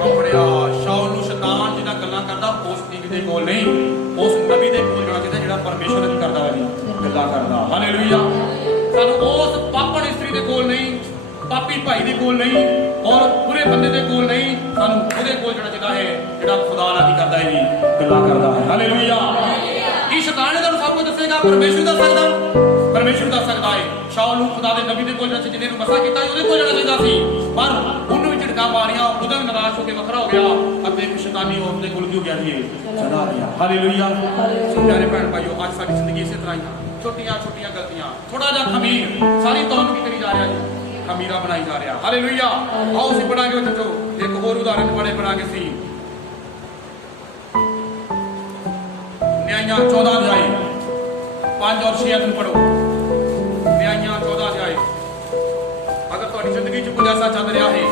ਆਪਣਿਆ। ਸ਼ਾਉਲ ਨੂੰ ਸ਼ੈਤਾਨ ਜਿਹਨਾਂ ਗੱਲਾਂ ਕਰਦਾ ਉਸ ਤੀਵੀ ਦੇ ਕੋਲ ਨਹੀਂ, ਉਸ ਨਬੀ ਦੇ ਕੋਲ ਜਾਣਾ ਚਾਹੀਦਾ ਜਿਹੜਾ ਪਰਮੇਸ਼ਰ ਦੀ ਕਰਦਾ ਜੀ ਗੱਲਾਂ ਕਰਦਾ। ਹਾਲੇਲੂਇਆ। ਸਾਨੂੰ ਉਸ ਪਾਪਣ ਇਸਤਰੀ ਦੇ ਕੋਲ ਨਹੀਂ, ਪਾਪੀ ਭਾਈ ਦੇ ਕੋਲ ਨਹੀਂ, ਔਰ ਬੁਰੇ ਬੰਦੇ ਦੇ ਕੋਲ ਨਹੀਂ, ਸਾਨੂੰ ਉਹਦੇ ਕੋਲ ਜਾਣਾ ਚਾਹੀਦਾ ਹੈ ਜਿਹੜਾ ਖੁਦਾ ਨਾਲ ਕੀ ਕਰਦਾ ਹੈ ਜੀ, ਗੱਲਾਂ ਕਰਦਾ ਹੈ। ਹਾਲੇਲੂਇਆ। ਕੀ ਸ਼ੈਤਾਨ ਨੇ ਤੁਹਾਨੂੰ ਸਭ ਕੁਝ ਦੱਸੇਗਾ? ਪਰਮੇਸ਼ਰ ਦੱਸ ਸਕਦਾ, ਪਰਮੇਸ਼ਰ ਦੱਸ ਸਕਦਾ ਹੈ। ਸ਼ਾਉਲ ਨੂੰ ਖੁਦਾ ਦੇ ਨਬੀ ਦੇ ਕੋਲ ਜਾਣਾ, ਜਿਹਨੇ ਨੂੰ ਮਸਾ ਕੀਤਾ ਉਹਦੇ ਕੋਲ ਜਾਣਾ ਚਾਹੀਦਾ ਸੀ, ਪਰ ਉਹਨੂੰ ਵੀ ਝਟਕਾ ਮਾਰੀਆਂ, ਉਹਦਾ ਵੀ ਨਿਰਾਸ਼ ਹੋ ਕੇ ਵੱਖਰਾ ਹੋ ਗਿਆ ਅਤੇ ਇੱਕ ਸ਼ੈਤਾਨੀ ਔਰਤ ਦੇ ਕੋਲ ਕੀ ਹੋ ਗਿਆ ਜੀ, ਚਲਾ ਗਿਆ। ਹਾਲੇਲੂਇਆ। ਪਿਆਰੇ ਭੈਣ ਭਾਈਓ, ਅੱਜ ਸਾਡੀ ਜ਼ਿੰਦਗੀ ਇਸੇ ਤਰ੍ਹਾਂ ਹੀ ਛੋਟੀਆਂ ਛੋਟੀਆਂ ਗਲਤੀਆਂ, ਥੋੜਾ ਜਿਹਾ ਖਮੀਰ ਸਾਰੀ ਤੁਹਾਨੂੰ ਕੀ ਕਰੀ ਜਾ ਰਿਹਾ ਜੀ, ਖਮੀਰਾ ਬਣਾਈ ਜਾ ਰਿਹਾ। ਹਾਲੇਲੂਇਆ। ਆਓ ਅਸੀਂ ਪੜਾਂਗੇ ਬੱਚੋ, ਇੱਕ ਹੋਰ ਉਦਾਹਰਨ ਪੜਾਂਗੇ ਸੀ ਨਿਆਈਆਂ 14 ਅਧਿਆਏ 5 और 6 ਨੂੰ ਪੜੋ। ਨਿਆਈਆਂ 14 ਅਧਿਆਏ। ਅਗਰ ਤੁਹਾਡੀ ਜ਼ਿੰਦਗੀ 'ਚ ਕੋਈ ਐਸਾ ਚੱਲ ਰਿਹਾ ਹੈ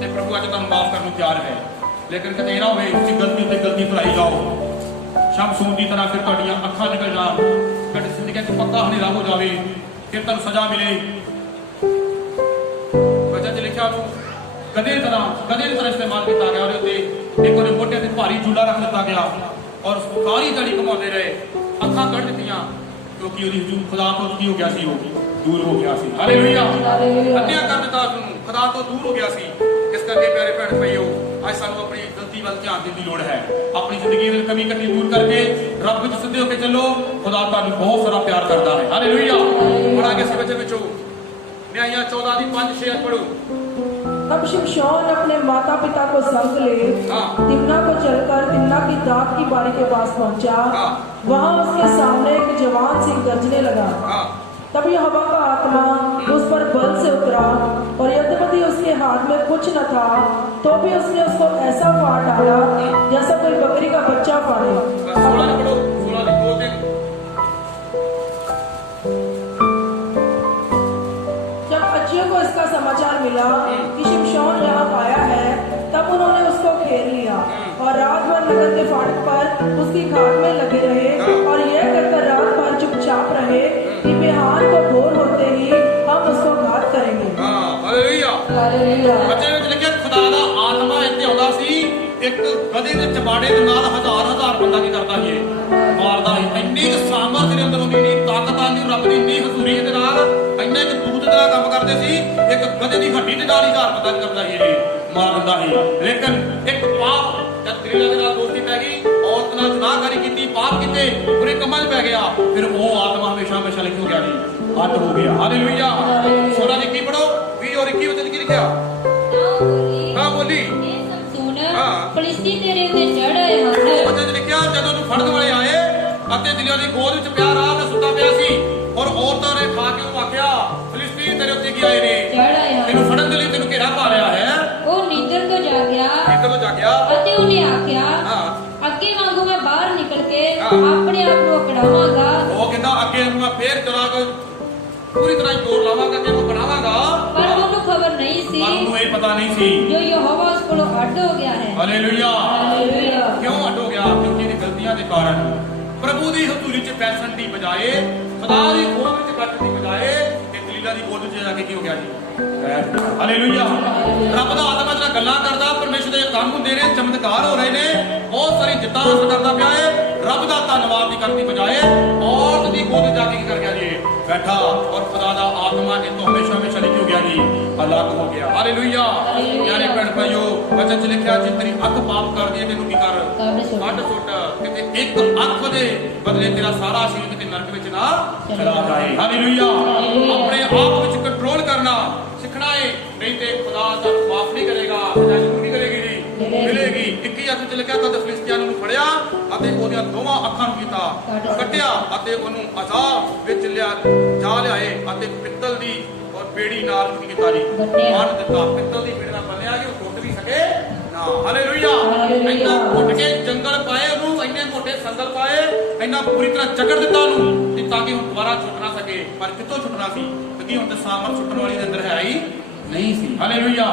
ਤੇ ਪ੍ਰਭੂ ਅੱਜ ਤੁਹਾਨੂੰ ਮਾਫ ਕਰਨ ਨੂੰ ਤਿਆਰ ਹੈ, ਲੇਕਿਨ ਕਿਤੇ ਇਹ ਨਾ ਹੋਵੇ ਤੁਸੀਂ ਗਲਤੀ ਤੇ ਗਲਤੀ ਭੁਲਾਈ ਜਾਓ, ਸ਼ਮਸ਼ੂਨ ਦੀ ਤਰ੍ਹਾਂ ਫਿਰ ਤੁਹਾਡੀਆਂ ਅੱਖਾਂ ਨਿਕਲ ਜਾਣ, ਤੁਹਾਡੀ ਜ਼ਿੰਦਗੀ 'ਚ ਪੱਕਾ ਹਨੇਰਾ ਹੋ ਜਾਵੇ, ਫਿਰ ਤੁਹਾਨੂੰ ਸਜ਼ਾ ਮਿਲੇ। ਵਚਨ 'ਚ ਲਿਖਿਆ ਨੂੰ ਗਧੇ ਦੀ ਤਰ੍ਹਾਂ ਇਸਤੇਮਾਲ ਕੀਤਾ ਗਿਆ। ਉਹਦੇ ਉੱਤੇ ਇੱਕ ਉਹਦੇ ਮੋਢੇ ਤੇ ਭਾਰੀ ਜੂੜਾ ਰੱਖ ਦਿੱਤਾ ਗਿਆ ਔਰ ਸਾਰੀ ਦਿਹਾੜੀ ਘੁਮਾਉਂਦੇ ਰਹੇ, ਅੱਖਾਂ ਕੱਢ ਦਿੱਤੀਆਂ ਕਿਉਂਕਿ ਉਹਦੀ ਹਜੂਮ ਖੁਦਾ ਤੋਂ ਕੀ ਹੋ ਗਿਆ ਸੀ, ਉਹ ਦੂਰ ਹੋ ਗਿਆ ਸੀ। ਹਾਲੇਲੂਇਆ। ਅੰਨ੍ਹਿਆ ਕਰ ਦਿੱਤਾ ਉਹਨੂੰ, ਖੁਦਾ ਤੋਂ ਦੂਰ ਹੋ ਗਿਆ ਸੀ। ਇਸ ਕਰਕੇ ਪਿਆਰੇ ਭੈਣ ਭਾਈਓ, ਅੱਜ ਸਾਨੂੰ ਆਪਣੀ ਗਲਤੀ ਵੱਲ ਧਿਆਨ ਦੇਣ ਦੀ ਲੋੜ ਹੈ। ਆਪਣੀ ਜ਼ਿੰਦਗੀ ਦੀ ਕਮੀ ਕੱਟੀ ਦੂਰ ਕਰਕੇ ਰੱਬ ਵਿੱਚ ਸਿੱਧੇ ਹੋ ਕੇ ਚੱਲੋ। ਖੁਦਾ ਤੁਹਾਨੂੰ ਬਹੁਤ ਸਾਰਾ ਪਿਆਰ ਕਰਦਾ ਹੈ। ਹਾਲੇਲੂਇਆ। ਪੜਾਂਗੇ ਇਸ ਬੱਚੇ ਵਿੱਚੋਂ ਨਿਆਈਆਂ 14 ਦੀ 5-6 ਪੜੋ। तब शिमशोन अपने माता पिता को संग ले तिम्ना को चलकर तिम्ना की दाग की बारी के पास पहुंचा। वहां उसके सामने एक जवान सिंह गरजने लगा। तब यहोवा का आत्मा उस पर बल से उतरा और यद्यपि उसके हाथ में कुछ न था तो भी उसने उसको ऐसा फाड़ डाला जैसा कोई बकरी का बच्चा फाड़े। को इसका समाचार मिला कि शिमशोन यहाँ आया है, तब उन्होंने उसको घेर लिया और रात भर नगर के फाटक पर उसकी घाट में लगे रहे और यह कहकर रात भर चुपचाप रहे कि बिहान को भोर होते ही हम उसको घात करेंगे। हालेलुया। ਬੱਚੇ ਵਿੱਚ ਲਿਖਿਆ ਖੁਦਾ ਦਾ ਆਤਮਾ ਇੱਥੇ ਆਉਂਦਾ ਸੀ, ਇੱਕ ਗਧੇ ਦੇ ਚਬਾੜੇ ਦੇ ਨਾਲ ਹਜ਼ਾਰ ਬੰਦਾ ਕੀ ਕਰਦਾ ਸੀ, ਮਾਰਦਾ ਸੀ। ਇੰਨੀ ਕੁ ਸਾਮਰਥ ਦੇ ਅੰਦਰ ਹੁੰਦੀ, ਇੰਨੀ ਤਾਕਤ ਆਉਂਦੀ, ਰੱਬ ਦੀ ਇੰਨੀ ਹਜ਼ੂਰੀ ਦੇ ਨਾਲ ਇੰਨੇ ਕੁ ਦੂਤ ਦੇ ਨਾਲ ਕੰਮ ਕਰਦੇ ਸੀ। ਇੱਕ ਗਧੇ ਦੀ ਹੱਡੀ ਦੇ ਨਾਲ ਹੀ 1000 ਬੰਦਾ ਕਰਦਾ ਸੀ, ਇਹ ਮਾਰ ਦਿੰਦਾ ਸੀ। ਲੇਕਿਨ ਇੱਕ ਪਾਪ ਜਦ ਦਲੀਲਾ ਦੇ ਨਾਲ ਦੋਸਤੀ ਪੈ ਗਈ, ਔਰਤ ਨਾਲ ਗੁਨਾਹਗਾਰੀ ਕੀਤੀ, ਪਾਪ ਕੀਤੇ, ਬੁਰੇ ਕੰਮਾਂ 'ਚ ਪੈ ਗਿਆ, ਫਿਰ ਉਹ ਆਤਮਾ ਹਮੇਸ਼ਾ ਲਈ ਹੋ ਗਿਆ ਜੀ, ਅੱਡ ਹੋ ਗਿਆ। ਹਾਲੇਲੂਇਆ। 16 ਦੀ 21 ਪੜੋ। 20 और 21 ਵਿੱਚ ਕੀ ਲਿਖਿਆ? ਹਾਂ ਬੋਲੀ। ਫਲਿਸਤੀ ਤੇਰੇ ਉੱਤੇ ਚੜ੍ਹ ਆਏ ਹਨ। ਉਹ ਬੱਚੇ 'ਚ ਲਿਖਿਆ ਜਦੋਂ ਉਹਨੂੰ ਫੜਨ ਵਾਲੇ ਆਏ ਅਤੇ ਦਿਲਿਆ ਦੀ ਗੋਦ ਵਿੱਚ ਪਿਆ ਰਾਤ ਨੂੰ ਸੁੱਤਾ ਪਿਆ ਸੀ ਔਰ ਔਰਤਾਂ ਨੇ ਖਾ ਕੇ ਉਹਨੂੰ ਆਖਿਆ ਫਲਿਸਤੀ ਤੇਰੇ ਉੱਤੇ ਕੀ ਆਏ ਨੇ, ਤੈਨੂੰ ਫੜਨ ਦੇ ਲਈ ਤੈਨੂੰ ਘੇਰਾ ਪਾ ਲਿਆ ਹੈ। ਉਹ ਨੀਂਦਰ ਤੋਂ ਜਾਗਿਆ ਅਤੇ ਉਹਨੇ ਆਖਿਆ ਅੱਗੇ ਵਾਂਗੂ ਮੈਂ ਬਾਹਰ ਨਿਕਲ ਕੇ ਆਪਣੇ ਆਪ ਨੂੰ ਅਕੜਾਵਾਂਗਾ। ਉਹ ਕਹਿੰਦਾ ਅੱਗੇ ਨੂੰ ਮੈਂ ਫੇਰ ਚਲਾ ਕੇ ਪੂਰੀ ਤਰ੍ਹਾਂ ਜ਼ੋਰ ਲਾਵਾਂਗਾ ਤੇ ਉਹਨੂੰ ਬਣਾਵਾਂਗਾ। ਪਰ ਉਹਨੂੰ ਖਬਰ ਨਹੀਂ ਸੀ, ਪਰ ਉਹਨੂੰ ਇਹ ਪਤਾ ਨਹੀਂ ਸੀ ਜੋ ਯਹੋਵਾ ਉਸ ਕੋਲੋਂ ਅੱਡ ਹੋ ਗਿਆ ਹੈ। ਹਾਲੇਲੂਇਆ। ਹਾਲੇਲੂਇਆ। ਕਿਉਂ ਅੱਡ ਹੋ ਗਿਆ? ਕਿਉਂਕਿ ਇਹਦੀ ਗਲਤੀਆਂ ਦੇ ਕਾਰਨ ਪ੍ਰਭੂ ਦੀ ਹਜ਼ੂਰੀ 'ਚ ਬੈਠਣ ਦੀ ਬਜਾਏ, ਖੁਦਾ ਦੀ ਗੋਦ ਵਿੱਚ ਬੈਠਣ ਦੀ ਬਜਾਏ ਤੇ ਦਲੀਲਾ ਦੀ ਗੋਦ 'ਚ ਜਾ ਕੇ ਕੀ ਹੋ ਗਿਆ ਜੀ? ਹਾਲੇਲੂਇਆ। ਰੱਬ ਦਾ ਆਤਮਾ ਜਿਹੜਾ ਗੱਲਾਂ ਕਰਦਾ, ਪਰਮੇਸ਼ਰ ਦੇ ਕੰਮ ਹੁੰਦੇ ਨੇ, ਚਮਤਕਾਰ ਹੋ ਰਹੇ ਨੇ, ਬਹੁਤ ਸਾਰੀ ਜਿੱਤਾਂ ਹਾਸਲ ਕਰਦਾ ਪਿਆ ਹੈ। ਰੱਬ ਦਾ ਧੰਨਵਾਦ ਦੀ ਕਰਨ ਦੀ ਬਜਾਏ ਔਰਤ ਦੀ ਗੋਦ ਜਾ ਕੇ ਕੀ ਕਰ ਗਿਆ ਜੀ? ਬੈਠਾ। ਔਰ ਖੁਦਾ ਦਾ ਆਤਮਾ ਇਹ ਤੋਂ ਹਮੇਸ਼ਾ ਲਈ ਹੋ ਗਿਆ ਜੀ, ਅਲੱਗ ਹੋ ਗਿਆ। ਹਾਲੇਲੂਇਆ। ਯਾਨੀ ਭੈਣ ਭਾਈਓ, ਵਚਨ 'ਚ ਲਿਖਿਆ ਜੇ ਤੇਰੀ ਅੱਖ ਪਾਪ ਕਰਦੀ ਹੈ ਤੈਨੂੰ ਕੀ ਕਰ? ਕੱਢ ਸੁੱਟ। ਕਿਤੇ ਇੱਕ ਅੱਖ ਦੇ ਬਦਲੇ ਤੇਰਾ ਸਾਰਾ ਸਰੀਰ ਕਿਤੇ ਨਰਕ ਵਿੱਚ ਨਾ ਚਲਾ ਜਾਏ। ਹਾਲੇਲੂਇਆ। ਆਪਣੇ ਆਪ ਵਿੱਚ ਕੰਟਰੋਲ ਕਰਨਾ ਸਿੱਖਣਾ ਹੈ, ਨਹੀਂ ਤੇ ਖੁਦਾ ਦਾ ਮਾਫ ਨਹੀਂ ਕਰੇਗਾ, ਸਜ਼ਾ ਜ਼ਰੂਰ ਨਹੀਂ ਕਰੇਗੀ ਜੀ, ਮਿਲੇਗੀ। 21 ਅੱਖ 'ਚ ਲਿਖਿਆ ਤਾਂ ਫਲਿਸਤੀਆਂ ਨੂੰ ਫੜਿਆ ਅਤੇ ਉਹਦੀਆਂ ਦੋਵਾਂ ਅੱਖਾਂ ਨੂੰ ਕੀਤਾ ਕੱਟਿਆ ਅਤੇ ਉਹਨੂੰ ਅਜ਼ਾਬ ਵਿੱਚ ਜਾ ਲਿਆਏ ਅਤੇ ਪਿੱਤਲ ਦੀ ਔਰ ਬੇੜੀ ਨਾਲ ਕੀ ਕੀਤਾ ਜੀ? ਬੰਨ੍ਹ ਦਿੱਤਾ। ਪਿੱਤਲ ਦੀ ਬੇੜੀ ਨਾਲ ਬੰਨਿਆ ਕਿ ਉਹ ਟੁੱਟ ਵੀ ਸਕੇ ਨਾ। ਹਾਲੇਲੂਇਆ। ਇੰਨਾ ਘੁੱਟ ਕੇ ਜੰਗਲ ਪਾਏ ਉਹਨੂੰ, ਇੰਨੇ ਮੋਟੇ ਸੰਗਲ ਪਾਏ, ਇੰਨਾ ਪੂਰੀ ਤਰ੍ਹਾਂ ਜਕੜ ਦਿੱਤਾ ਉਹਨੂੰ ਤੇ ਤਾਂ ਕਿ ਹੁਣ ਦੁਬਾਰਾ ਛੁੱਟ ਨਾ ਸਕੇ। ਪਰ ਕਿੱਥੋਂ ਛੁੱਟਣਾ ਸੀ? ਕਿਉਂਕਿ ਹੁਣ ਤੇ ਸਾਮਰ ਛੁੱਟਣ ਵਾਲੀ ਦੇ ਅੰਦਰ ਹੈ ਹੀ ਨਹੀਂ ਸੀ। ਹਾਲੇਲੂਇਆ।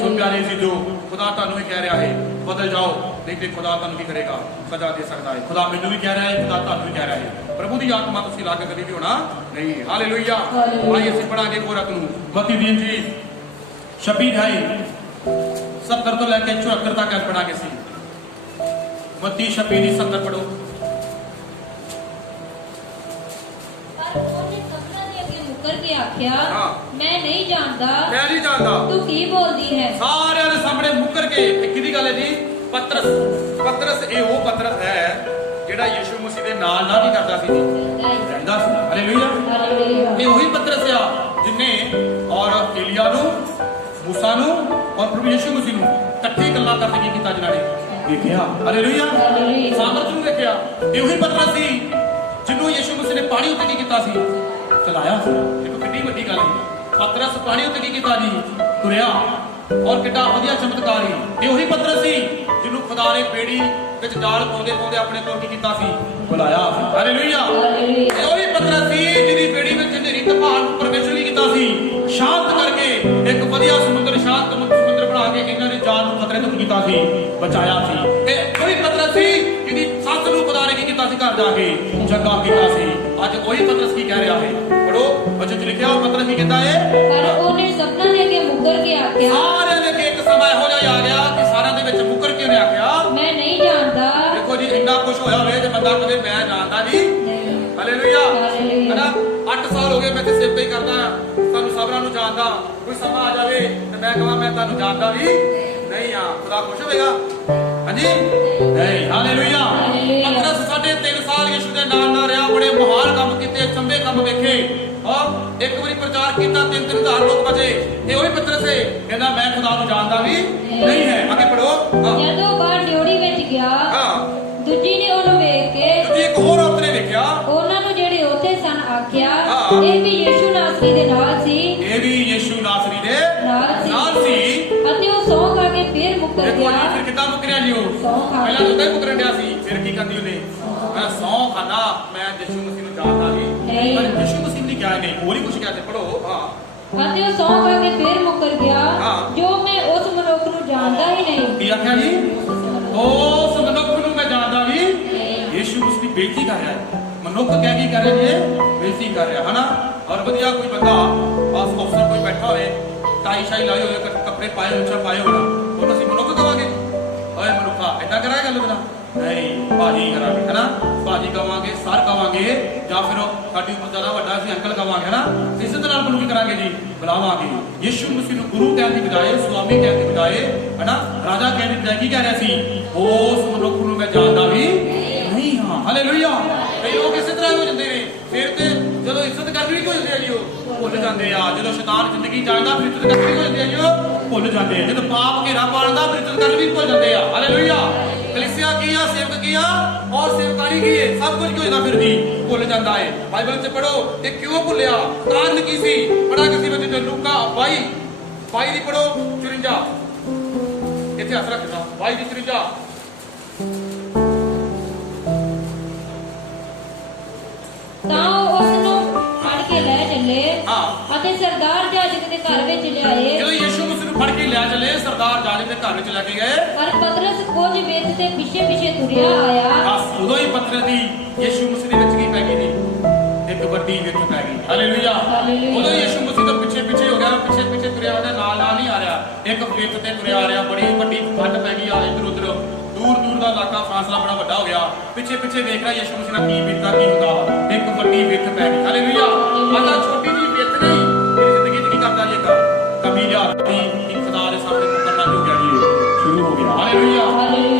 ਸੋ ਪਿਆਰੇ ਸੀ, ਜੋ ਖੁਦਾ ਤੁਹਾਨੂੰ ਵੀ ਕਹਿ ਰਿਹਾ ਹੈ ਬਦਲ ਜਾਓ, ਨਹੀਂ ਤੇ ਖੁਦਾ ਤੁਹਾਨੂੰ ਕੀ ਕਰੇਗਾ? ਸਜ਼ਾ ਦੇ ਸਕਦਾ ਹੈ। ਖੁਦਾ ਮੈਨੂੰ ਵੀ ਕਹਿ ਰਿਹਾ ਹੈ, ਖੁਦਾ ਤੁਹਾਨੂੰ ਵੀ ਕਹਿ ਰਿਹਾ ਹੈ। ਪ੍ਰਭੂ ਦੀ ਆਤਮਾ ਤੁਸੀਂ ਲਾ ਕੇ ਕਦੀ ਵੀ ਹੋਣਾ ਨਹੀਂ। ਹਾਲੇਲੂਇਆ। ਆइए ਅਸੀਂ ਪੜਾਂਗੇ ਕੋਰਤ ਨੂੰ। ਮਤੀ ਦੀ ਇੰਜੀਲ 26 ਅਧਿਆਇ 70 ਤੋਂ ਲੈ ਕੇ 74 ਤੱਕ ਅੱਜ ਪੜਾਂਗੇ ਸੀ। ਮਤੀ 26 ਦੀ 70 ਪੜੋ। ਕਰਕੇ ਆਖਿਆ ਮੈਂ ਨਹੀਂ ਜਾਣਦਾ ਤੂੰ ਕੀ ਬੋਲਦੀ ਹੈ। ਸਾਰਿਆਂ ਦੇ ਸਾਹਮਣੇ ਮੁੱਕਰ ਕੇ ਕਿਹਦੀ ਗੱਲ ਹੈ ਜੀ? ਪਤਰਸ ਇਹ ਉਹ ਪਤਰਸ ਹੈ ਜਿਹੜਾ ਯਿਸੂ ਮਸੀਹ ਦੇ ਨਾਲ ਕੀ ਕਰਦਾ ਸੀ ਜੀ? ਰਹਿੰਦਾ ਸੀ। ਹਾਲੇਲੂਇਆ। ਇਹ ਉਹੀ ਪਤਰਸ ਆ ਜਿਨੇ ਔਰ ਏਲੀਆ ਨੂੰ, ਮੂਸਾ ਨੂੰ ਔਰ ਪ੍ਰਭੂ ਯਿਸੂ ਮਸੀਹ ਨੂੰ ਇਕੱਠੀ ਗੱਲਾਂ ਕਰਕੇ ਕੀ ਕੀਤਾ? ਜਿਨ੍ਹਾਂ ਨੇ ਵੇਖਿਆ। ਹਾਲੇਲੂਇਆ। ਸਾਮਰਥ ਨੂੰ ਵੇਖਿਆ। ਇਹ ਉਹੀ ਪਤਰਸ ਸੀ ਜਿਹਨੂੰ ਯਿਸੂ ਮਸੀਹ ਨੇ ਪਾਣੀ ਉੱਤੇ ਕੀ ਕੀਤਾ ਸੀ? ਚਲਾਇਆ ਸੀ। ਇਹ ਕਿੰਨੀ ਵੱਡੀ ਗੱਲ ਹੈ। ਪਤਰਸ ਪਾਣੀ ਉੱਤੇ ਕੀ ਕੀਤਾ ਜੀ? ਤੁਰਿਆ। ਔਰ ਕਿੱਡਾ ਵਧੀਆ ਚਮਤਕਾਰ ਸੀ। ਇਹ ਉਹੀ ਪਤਰਸ ਸੀ ਜਿਹਨੂੰ ਖੁਦਾ ਨੇ ਬੇੜੀ ਵਿੱਚ ਜਾਲ ਪਾਉਂਦੇ ਪਾਉਂਦੇ ਆਪਣੇ ਕੋਲ ਕੀ ਕੀਤਾ ਸੀ, ਬੁਲਾਇਆ ਸੀ। ਹਾਲੇਲੂਇਆ। ਇਹ ਉਹੀ ਪਤਰਸ ਸੀ ਜਿਹਦੀ ਬੇੜੀ ਵਿੱਚ ਹਨੇਰੀ ਤੂਫਾਨ ਨੂੰ ਪਰਮੇਸ਼ਰ ਨੇ ਕੀਤਾ ਸੀ ਸ਼ਾਂਤ ਕਰਕੇ, ਇੱਕ ਵਧੀਆ ਸਮੁੰਦਰ ਸ਼ਾਂਤ ਸਮੁੰਦਰ ਬਣਾ ਕੇ ਇਹਨਾਂ ਨੇ ਜਾਲ ਨੂੰ ਖਤਰੇ ਤੋਂ ਕੀਤਾ ਸੀ, ਬਚਾਇਆ ਸੀ। ਇਹ ਉਹੀ ਪਤਰਸ ਸੀ ਜਿਹਦੀ ਸੱਸ ਨੂੰ ਖੁਦਾ ਨੇ ਕੀ ਕੀਤਾ ਸੀ, ਘਰ ਜਾ ਕੇ ਚੰਗਾ ਕੀਤਾ ਸੀ। ਅੱਜ ਉਹੀ ਪਤਰਸ ਕੀ ਕਹਿ ਰਿਹਾ ਹੈ, ਪੜੋ ਬਚਨ ਚ ਲਿਖਿਆ ਉਹ ਪਤਰਸ ਕੀ ਕਹਿੰਦਾ ਹੈ, ਪਰ ਉਹਨੇ ਸਭਨਾਂ ਦੇ ਅੱਗੇ ਮੁਕਰ ਕੇ ਆਖਿਆ, ਸਾਰਿਆਂ ਦੇ ਅੱਗੇ ਇੱਕ ਸਮਾਂ ਇਹੋ ਜਿਹਾ ਆ ਗਿਆ ਕਿ ਸਾਰਿਆਂ ਦੇ ਵਿੱਚ ਮੁਕਰ ਕੇ ਉਹਨੇ ਆਖਿਆ, ਮੈਂ ਨਹੀਂ ਜਾਣਦਾ। ਦੇਖੋ ਜੀ ਇੰਨਾ ਕੁਝ ਹੋਇਆ ਹੋਵੇ ਤੇ ਬੰਦਾ ਕਦੇ ਮੈਂ ਜਾਣਦਾ ਨਹੀਂ। ਹਾਲੇਲੂਇਆ। ਹਨਾ 8 ਸਾਲ ਹੋ ਗਏ ਮੈਂ ਤੇ ਸੇਵਾ ਹੀ ਕਰਦਾ, ਤੁਹਾਨੂੰ ਸਭਨਾਂ ਨੂੰ ਜਾਣਦਾ, ਕੋਈ ਸਮਾਂ ਆ ਜਾਵੇ ਤੇ ਮੈਂ ਕਹਾਂ ਮੈਂ ਤੁਹਾਨੂੰ ਜਾਣਦਾ ਵੀ ਨਹੀਂ ਆ, ਖੁਦਾ ਖੁਸ਼ ਹੋਵੇਗਾ? ਹਾਂਜੀ ਨਹੀਂ। ਹਾਲੇਲੂਇਆ। ਪਤਰਸ 3.5 ਸਾਲ ਯਿਸੂ ਦੇ ਨਾਲ ਰਿਹਾ, ਬੜੇ ਮਹਾਨ ਕੰਮ ਕੀਤੇ, ਚੰਗੇ ਕੰਮ ਵੇਖੇ, ਔਰ ਇੱਕ ਵਾਰੀ ਪ੍ਰਚਾਰ ਕੀਤਾ 3,000 ਲੋਕ ਬਚੇ। ਇਹ ਉਹੀ ਪਤਰਸ ਹੈ ਕਹਿੰਦਾ ਮੈਂ ਖੁਦਾ ਨੂੰ ਜਾਣਦਾ ਵੀ ਨਹੀਂ ਹੈ। ਅੱਗੇ ਪੜੋ। ਜਦੋਂ ਬਾਹਰ ਡਿਉੜੀ ਵਿੱਚ ਗਿਆ, ਦੂਜੀ ਨੇ ਉਹਨੂੰ ਵੇਖ ਕੇ, ਦੂਜੀ ਇੱਕ ਹੋਰ ਔਰਤ ਨੇ ਵੇਖਿਆ, ਉਹਨਾਂ ਨੂੰ ਜਿਹੜੇ ਉੱਥੇ ਸਨ ਆਖਿਆ, ਇਹ ਵੀ ਯਿਸੂ ਨਾਸਰੀ ਦੇ ਨਾਲ ਸੀ, ਇਹ ਵੀ ਯਿਸੂ ਨਾਸਰੀ ਦੇ ਨਾਲ ਸੀ। ਅਤੇ ਉਹ ਸਹੁੰ ਖਾ ਕੇ ਫਿਰ ਮੁੱਕਰ ਦੇਖੋ ਗਿਆ। ਜੀ ਫਿਰ ਕਿੱਦਾਂ ਮੁੱਕਰਿਆ ਜੀ ਉਹ, ਪਹਿਲਾਂ ਤਾਂ ਉੱਦਾਂ ਹੀ ਮੁੱਕਰਨ ਡਿਆ ਸੀ, ਫਿਰ ਕੀ ਕਰਦੀ ਉਹਨੇ, ਮੈਂ ਸਹੁੰ ਖਾਨਾ ਮੈਂ ਯਿਸੂ ਮਸੀਹ ਨੂੰ ਜਾਣਦਾ ਨਹੀਂ, ਪਰ ਯਿਸੂ ਮਸੀਹ ਨੇ ਕਿਹਾ ਨਹੀਂ, ਹੋਰ ਹੀ ਕੁਝ ਕਿਹਾ ਤੇ ਪੜੋ। ਅਤੇ ਉਹ ਸਹੁੰ ਖਾ ਕੇ ਫਿਰ ਮੁੱਕਰ ਗਿਆ, ਜੋ ਮੈਂ ਉਸ ਮਨੁੱਖ ਨੂੰ ਜਾਣਦਾ ਹੀ ਨਹੀਂ। ਕੀ ਆਖਿਆ ਜੀ, ਉਸ ਮਨੁੱਖ ਨੂੰ ਮੈਂ ਜਾਣਦਾ ਵੀ। ਯਿਸੂ ਉਸ ਦੀ ਬੇਇੱਜ਼ਤੀ ਕਰ ਰਿਹਾ ਹੈ, ਮਨੁੱਖ ਕਹਿ ਕੀ ਕਰ ਰਿਹਾ ਜੀ, ਬੇਇੱਜ਼ਤੀ ਕਰ ਰਿਹਾ ਹਨਾ। ਔਰ ਵਧੀਆ ਕੋਈ ਬੰਦਾ ਪਾਸ ਅਫਸਰ ਕੋਈ ਬੈਠਾ ਹੋਵੇ, ਟਾਈ ਸ਼ਾਈ ਲਾਏ ਹੋਏ, ਕੱਪੜੇ ਪਾਏ ਉੱਚਾ ਪਾਏ ਹੋਣਾ, ਉਹਨੂੰ ਅਸੀਂ ਮਨੁੱਖ ਕਹਾਂਗੇ, ਓਏ ਮਨੁੱਖਾ ਏਦਾਂ ਕਰਾਂਗੇ ਗੱਲ ਬਣਾ ਨਹੀਂ, ਭਾਜੀ ਕਰਾਂਗੇ ਹਨਾ, ਭਾਜੀ ਕਵਾਂਗੇ, ਸਰ ਕਵਾਂਗੇ, ਜਾਂ ਫਿਰ ਸਾਡੀ ਉਮਰ ਜ਼ਿਆਦਾ ਵੱਡਾ ਸੀ ਅੰਕਲ ਕਵਾਂਗੇ ਹਨਾ। ਇੱਜ਼ਤ ਨਾਲ ਉਹਨੂੰ ਕੀ ਕਰਾਂਗੇ ਜੀ, ਬੁਲਾਵਾਂਗੇ। ਯਿਸੂ ਮਸੀਹ ਨੂੰ ਗੁਰੂ ਕਹਿਣ ਦੀ ਬਜਾਏ, ਸੁਆਮੀ ਕਹਿਣ ਦੀ ਬਜਾਏ ਹਨਾ, ਰਾਜਾ ਕਹਿਣ ਦੀ ਬਜਾਏ ਕੀ ਕਹਿ ਰਿਹਾ ਸੀ, ਉਸ ਮਨੁੱਖ ਨੂੰ ਮੈਂ ਜਾਣਦਾ ਵੀ ਨਹੀਂ ਹਾਂ। ਹਾਲੇਲੂਇਆ। ਕਈ ਲੋਕ ਇਸੇ ਤਰ੍ਹਾਂ ਹੋ ਜਾਂਦੇ ਨੇ, ਫਿਰ ਤੇ ਜਦੋਂ ਇੱਜ਼ਤ ਕਰਨੀ ਵੀ ਹੋ ਜਾਂਦੇ ਆ ਜੀ ਉਹ ਭੁੱਲ ਜਾਂਦੇ ਆ, ਜਦੋਂ ਸ਼ੈਤਾਨ ਜ਼ਿੰਦਗੀ ਜਾਣਦਾ ਫਿਰ ਇੱਜ਼ਤ ਕਰਨੀ ਹੋ ਜਾਂਦੀ ਆ ਜੀ ਉਹ ਭੁੱਲ ਜਾਂਦੇ ਆ, ਜਦੋਂ ਪਾਪ ਘੇਰਾ ਪਾਲਦਾ ਫਿਰ ਇੱਜ਼ਤ ਕਰਨੀ ਵੀ ਭੁੱਲ ਜਾਂਦੇ ਆ। ਹਾਲੇਲੂਇਆ। ਕਲੀਸਿਆ ਕੀ ਆ, ਸੇਵਕ ਕੀ ਆ, ਔਰ ਸੇਵਕਾਰੀ ਕੀ ਹੈ, ਸਭ ਕੁਝ ਕੀ ਹੋਦਾ ਫਿਰ ਜੀ ਭੁੱਲ ਜਾਂਦਾ ਹੈ। ਬਾਈਬਲ 'ਚ ਪੜੋ ਇਹ ਕਿਉਂ ਭੁੱਲਿਆ, ਕਾਰਨ ਕੀ ਸੀ, ਬੜਾ ਕਿਸੇ ਵਿੱਚ ਲੂਕਾ 22 ਦੀ ਪੜੋ 54, ਇੱਥੇ ਹੱਥ ਰੱਖਣਾ 22 ਦੀ 54। ਤਾਂ ਉਹ ਉਸ ਨੂੰ ਫੜ ਕੇ ਲੈ ਚੱਲੇ ਅਤੇ ਸਰਦਾਰ ਜਾਜਕ ਦੇ ਘਰ ਵਿੱਚ ਲਿਆਏ। ਜਦੋਂ ਯਿਸੂ ਮਸੀਹ ਨੂੰ ਫੜ ਕੇ ਲਿਆ ਚੱਲੇ, ਸਰਦਾਰ ਜਾਜਕ ਦੇ ਘਰ ਵਿੱਚ ਲੈ ਕੇ ਗਏ। ਪਰ ਪਤਰਸ ਕੁਝ ਵੇਚ ਤੇ ਪਿੱਛੇ ਪਿੱਛੇ ਤੁਰਿਆ ਆਇਆ। ਬਸ ਉਦੋਂ ਹੀ ਪਤਰਸ ਦੀ ਯਿਸੂ ਮਸੀਹ ਦੇ ਵਿੱਚ ਕੀ ਪੈ ਗਈ ਜੀ, ਇੱਕ ਵੱਡੀ ਵਿੱਚ ਪੈ ਗਈ। ਹਾਲੇਲੂਇਆ। ਉਦੋਂ ਯਿਸੂ ਮਸੀਹ ਤੋਂ ਪਿੱਛੇ ਪਿੱਛੇ ਹੋ ਗਿਆ, ਪਿੱਛੇ ਪਿੱਛੇ ਤੁਰਿਆ ਉਹਦੇ ਨਾਲ ਨਹੀਂ ਆ ਰਿਹਾ, ਇੱਕ ਵਿੱਤ ਤੇ ਤੁਰਿਆ ਆ ਰਿਹਾ, ਬੜੀ ਵੱਡੀ ਖੱਡ ਪੈ ਗਈ ਆ, ਇੱਧਰ ਉੱਧਰ ਦੂਰ ਦੂਰ ਦਾ ਇਲਾਕਾ, ਫਾਸਲਾ ਬੜਾ ਵੱਡਾ ਹੋ ਗਿਆ। ਪਿੱਛੇ ਪਿੱਛੇ ਦੇਖ ਰਿਹਾ ਯਿਸੂ ਮਸੀਹ ਨਾਲ ਕੀ ਬੀਤਦਾ ਕੀ ਹੁੰਦਾ, ਇੱਕ ਵੱਡੀ ਵਿੱਤ ਪੈ ਗਈ। ਹਾਲੇਲੂਇਆ। ਆਹ ਛੋਟੀ ਜਿਹੀ ਵਿੱਤ ਨਹੀਂ, ਮੇਰੀ ਜ਼ਿੰਦਗੀ 'ਚ ਕੀ ਕਰਦਾ ਜੀ, ਇੱਕ ਕਮੀ ਲਿਆਤੀ, ਇੱਕ ਖੁਦਾ ਦੇ ਸਾਹਮਣੇ ਮੁਕਰਨਾ ਜੋ ਗਿਆ ਜੀ ਸ਼ੁਰੂ ਹੋ ਗਿਆ। ਹਾਲੇਲੂਇਆ।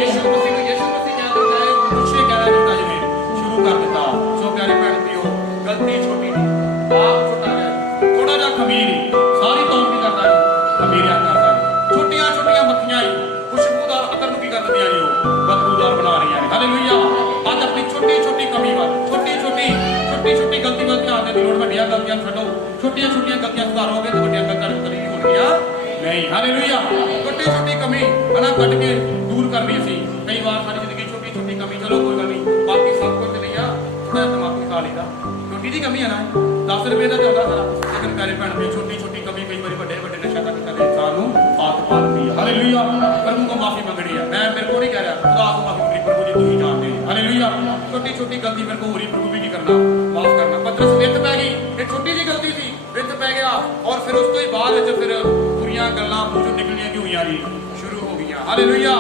ਯਿਸੂ ਮਸੀਹ ਨੂੰ ਯਿਸੂ ਮਸੀਹ ਕਹਿੰਦਾ ਹੈ, ਪੁੱਛੇ ਕਹਿਣਾ ਦਿੱਤਾ ਜਿਵੇਂ ਸ਼ੁਰੂ ਕਰ ਦਿੱਤਾ। ਸੋ ਪਿਆਰੇ ਭੈਣ ਜੀਓ, ਗਲਤੀ ਛੋਟੀ ਨਹੀਂ, ਆਪ ਛੋਟਾ ਹੈ, ਥੋੜਾ ਜਿਹਾ ਖਮੀਰ ਸਾਰੀ ਕੌਮ ਕੀ ਕਰਦਾ ਜੀ, ਖਮੀਰਿਆ ਕਰਦਾ ਜੀ। ਛੋਟੀਆਂ ਛੋਟੀਆਂ ਮੱਖੀਆਂ ਹੀ ਖੁਸ਼ਬੂਦਾਰ ਅਤਰ ਨੂੰ ਕੀ ਕਰ ਦਿੰਦੀਆਂ ਜੀ, ਉਹ ਬਦਬੂਦਾਰ ਬਣਾ ਰਹੀਆਂ ਨੇ। ਹਾਲੇਲੂਇਆ। ਅੱਜ ਆਪਣੀ ਛੋਟੀ ਛੋਟੀ ਕਮੀ ਵੱਲ, ਛੋਟੀ ਛੋਟੀ ਗਲਤੀ ਵੱਲ ਧਿਆਨ ਦੇਣ ਦੀ ਲੋੜ। ਵੱਡੀਆਂ ਗਲਤੀਆਂ ਛੱਡੋ, ਛੋਟੀਆਂ ਛੋਟੀਆਂ ਗਲਤੀਆਂ ਸੁਧਾਰੋਗੇ ਤਾਂ ਵੱਡੀਆਂ ਗਲਤੀਆਂ ਕਦੀ ਨਹੀਂ ਹੋਣਗੀਆਂ ਨਹੀਂ। ਹਾਲੇਲੂਇਆ। ਛੋਟੀ ਛੋਟੀ ਕਮੀ ਹਨਾ ਕੱਢ ਕੇ ਦੂਰ ਕਰਨੀ ਸੀ। ਕਈ ਵਾਰ ਸਾਡੀ ਜ਼ਿੰਦਗੀ ਛੋਟੀ ਛੋਟੀ ਕਮੀ, ਚਲੋ ਕੋਈ ਗੱਲ ਨਹੀਂ, ਬਾਕੀ ਸਭ ਕੁਝ ਨਹੀਂ ਆ, ਥੋੜਾ ਦਿਮਾਗ ਖਾ ਲਈਦਾ, ਛੋਟੀ ਦੀ ਕਮੀ ਹੈ ਨਾ, 10 ਰੁਪਏ ਦਾ ਜਾਂਦਾ ਸਾਰਾ। ਲੇਕਿਨ ਪਿਆਰੇ ਭੈਣ ਦੀ ਛੋਟੀ ਛੋਟੀ ਕਮੀ ਕਈ ਵਾਰੀ ਵੱਡੇ ਵੱਡੇ ਨਸ਼ਾ ਤੱਕ ਕਦੇ ਇਨਸਾਨ ਨੂੰ ਆਦਤ ਪਾ ਦਿੰਦੀ ਹੈ। ਹਾਲੇਲੂਇਆ। ਪ੍ਰਭੂ ਤੋਂ ਮਾਫੀ ਮੰਗਣੀ ਹੈ। ਮੈਂ ਮੇਰੇ ਕੋਲ ਨਹੀਂ ਕਹਿ ਰਿਹਾ, ਖੁਦਾ ਤੋਂ ਮਾਫੀ ਮੰਗਣੀ, ਪ੍ਰਭੂ ਜੀ ਤੁਸੀਂ ਜਾਣਦੇ ਹੋ। ਹਾਲੇਲੂਇਆ। ਛੋਟੀ ਛੋਟੀ ਗਲਤੀ ਮੇਰੇ ਕੋਲ ਹੋ ਰਹੀ, ਪ੍ਰਭੂ ਵੀ ਕੀ ਕਰਨਾ, ਮਾਫ ਕਰਨਾ। ਪਤਰਸ ਵਿੱਤ ਪੈ ਗਈ, ਇਹ ਛੋਟੀ ਜਿਹੀ ਗਲਤੀ ਸੀ, ਵਿੱਤ ਪੈ ਗਿਆ, ਔਰ ਫਿਰ ਉਸ ਤੋਂ ਹੀ ਬਾਅਦ ਵਿੱਚ ਫਿਰ ਬੁਰੀਆਂ ਗੱਲਾਂ ਮੂੰਹ ਚੋਂ ਨਿਕਲਣੀਆਂ ਕਿਉਂ ਹੋਈਆਂ ਜੀ, ਸ਼ੁਰੂ ਹੋ ਗਈਆਂ। ਹਾਲੇਲੂਇਆ।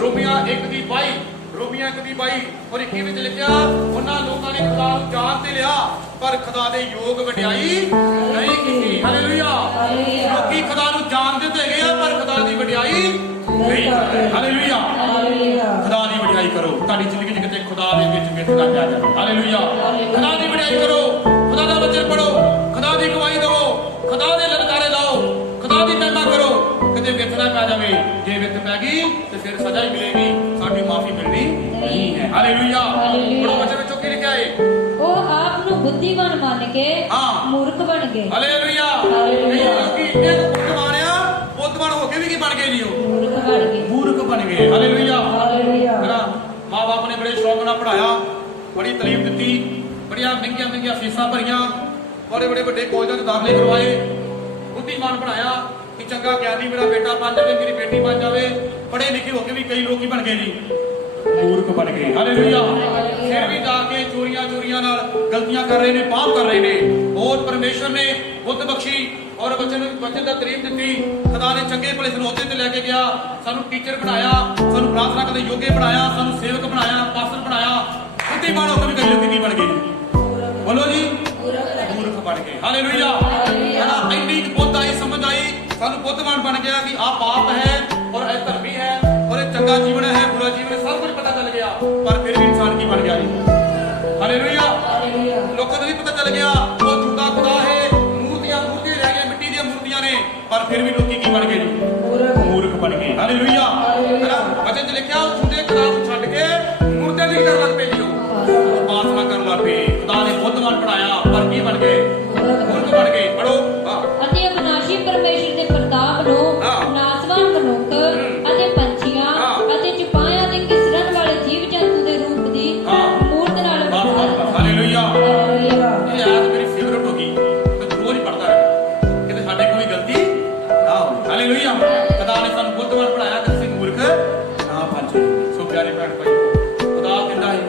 ਰੋਮੀਆਂ 1:22 ਰੋਮੀਆਂ 1:22 ਔਰ 21 ਵਿੱਚ ਲਿਖਿਆ, ਉਹਨਾਂ ਲੋਕਾਂ ਨੇ ਖੁਦਾ ਨੂੰ ਜਾਣ ਤੇ ਲਿਆ ਪਰ ਖੁਦਾ ਦੇ ਯੋਗ ਵਡਿਆਈ ਨਹੀਂ ਕੀਤੀ। ਹਾਲੇਲੂਇਆ। ਲੋਕੀ ਖੁਦਾ ਨੂੰ ਜਾਣਦੇ ਤੇ ਹੈਗੇ ਆ ਪਰ ਖੁਦਾ ਦੀ ਵਡਿਆਈ ਨਹੀਂ ਕਰਦੇ। ਹਾਲੇਲੂਇਆ। ਖੁਦਾ ਦੀ ਵਡਿਆਈ ਕਰੋ। ਤੁਹਾਡੀ ਜ਼ਿੰਦਗੀ 'ਚ ਕਿਤੇ ਖੁਦਾ ਦੇ ਵਿੱਚ ਵਿੱਤ ਨਾ ਪੈ ਜਾਵੇ। ਹਾਲੇਲੂਇਆ। ਖੁਦਾ ਦੀ ਵਡਿਆਈ ਕਰੋ, ਖੁਦਾ ਦਾ ਵਚਨ ਪੜੋ, ਖੁਦਾ ਦੀ ਗਵਾਹੀ ਦਿਓ, ਖੁਦਾ ਦੇ ਲਲਕਾਰੇ ਲਾਓ, ਖੁਦਾ ਦੀ ਮਹਿਮਾ ਕਰੋ, ਕਿਤੇ ਵਿੱਤ ਨਾ ਪੈ ਜਾਵੇ। ਜੇ ਵਿੱਤ ਪੈ ਗਈ ਤੇ ਫਿਰ ਸਜ਼ਾ ਹੀ ਮਿਲੇਗੀ, ਸਾਡੀ ਮਾਫੀ ਮਿਲਣੀ ਨਹੀਂ ਹੈ। ਹਾਲੇਲੂਇਆ। ਪੜੋ ਵਚਨ ਵਿੱਚੋਂ ਕੀ ਲਿਖਿਆ ਹੈ, ਉਹ ਆਪ ਨੂੰ ਬੁੱਧੀਮਾਨ ਮੰਨ ਕੇ ਮੂਰਖ ਬਣ ਗਏ। ਹਾਲੇਲੂਇਆ। ਕਈ ਲੋਕੀ ਇੱਕ ਬੁੱਧਵਾਨ ਆ, ਬੁੱਧਵਾਨ ਹੋ ਕੇ ਵੀ ਕੀ बन गए मूर्ख बन गए। हालेलुया। हालेलुया। है ना, माँ बाप ने बड़े शौक नाल पढ़ाया, बड़ी तालीम दी, बड़िया महंगिया महंगिया फीसां भरिया, बड़े बड़े बड़े कॉलेजां च दाखले करवाए, बुद्धिमान बनाया कि चंगा ज्ञानी मेरा बेटा बन जाए, मेरी बेटी बन जाए। पढ़े लिखे होकर भी कई लोग बन गए जी, मूर्ख बन गए। हालेलुया। फिर भी जाके चोरियां चोरियां नाल गलतियां कर रहे ने, पाप कर रहे ने। और परमेश्वर ने बुद्ध बख्शी और वचन दा तालीम दी, खुदा ने चंगे भले सनोते ते लेके गया, सानू टीचर बनाया, सानू प्रार्थना करने योग्य बनाया, सानू सेवक बनाया, पास्टर बनाया। बुद्धिमान होकर भी कई लोग की बन गए जी, बोलो जी, मूर्ख बन गए। हालेलुया। है ना, इन्नी बुद्ध आई, समझ आई, सानू बुद्धिमान बन गया कि आ पाप है और यह धर्मी है और यह चंगा जीवन है, बुरा जीवन है, सब कुछ पता चल गया। पर फिर भी इंसान की बन गया जी। हालेलुया। लोगों को भी पता चल गया वो झूठा खुदा है, मूर्तियां मूर्तियां रह गई, मिट्टी दी मूर्तियां ने, पर फिर भी लोग की बन गए जी, मूर्ख बन गए। हालेलुया। है ना, वचन च लिखा झूठे खुदा को छੱਡ के मूर्तियां दी कर लग पे जी, उपासना कर लग पे। खुदा ने बुद्धिमान बनाया पर की बन गए, मूर्ख बन गए। पढ़ो। ਅਤੇ ਅਬਨਾਸ਼ੀ ਪਰਮੇਸ਼ਰ ਦੇ ਪ੍ਰਤਾਪ ਨੂੰ ਨਾਸਵਾਨ ਮਨੁੱਖ ਅਤੇ ਪੰਛੀਆਂ ਅਤੇ ਚਪਾਇਆਂ ਦੇ ਕਿਸਰਨ ਵਾਲੇ ਜੀਵ ਜੰਤੂ ਦੇ ਰੂਪ ਦੀ ਮੂਰਤ ਨਾਲ ਬਣਾ ਦਿੱਤਾ। ਹਾਲੇਲੂਇਆ। ਹਾਲੇਲੂया। ਇਹ ਆਇਤ ਮੇਰੀ ਫੇਵਰਟ ਹੋ ਗਈ, ਮੈਂ ਰੋਜ਼ ਪੜ੍ਹਦਾ ਰਹਿੰਦਾ ਕਿਤੇ ਸਾਡੇ ਕੋਈ ਗਲਤੀ ਨਾ ਹੋਵੇ। ਹਾਲੇਲੂਇਆ। ਖੁਦਾ ਨੇ ਸਾਨੂੰ ਬੁੱਧਵਾਨ ਬਣਾਇਆ ਕਿ ਤੁਸੀਂ ਮੂਰਖ ਨਾ ਬਣ ਜਾਓ। ਸੋ ਪਿਆਰੇ ਭੈਣ ਭਾਈਓ, ਖੁਦਾ ਕਹਿੰਦਾ ਹੈ,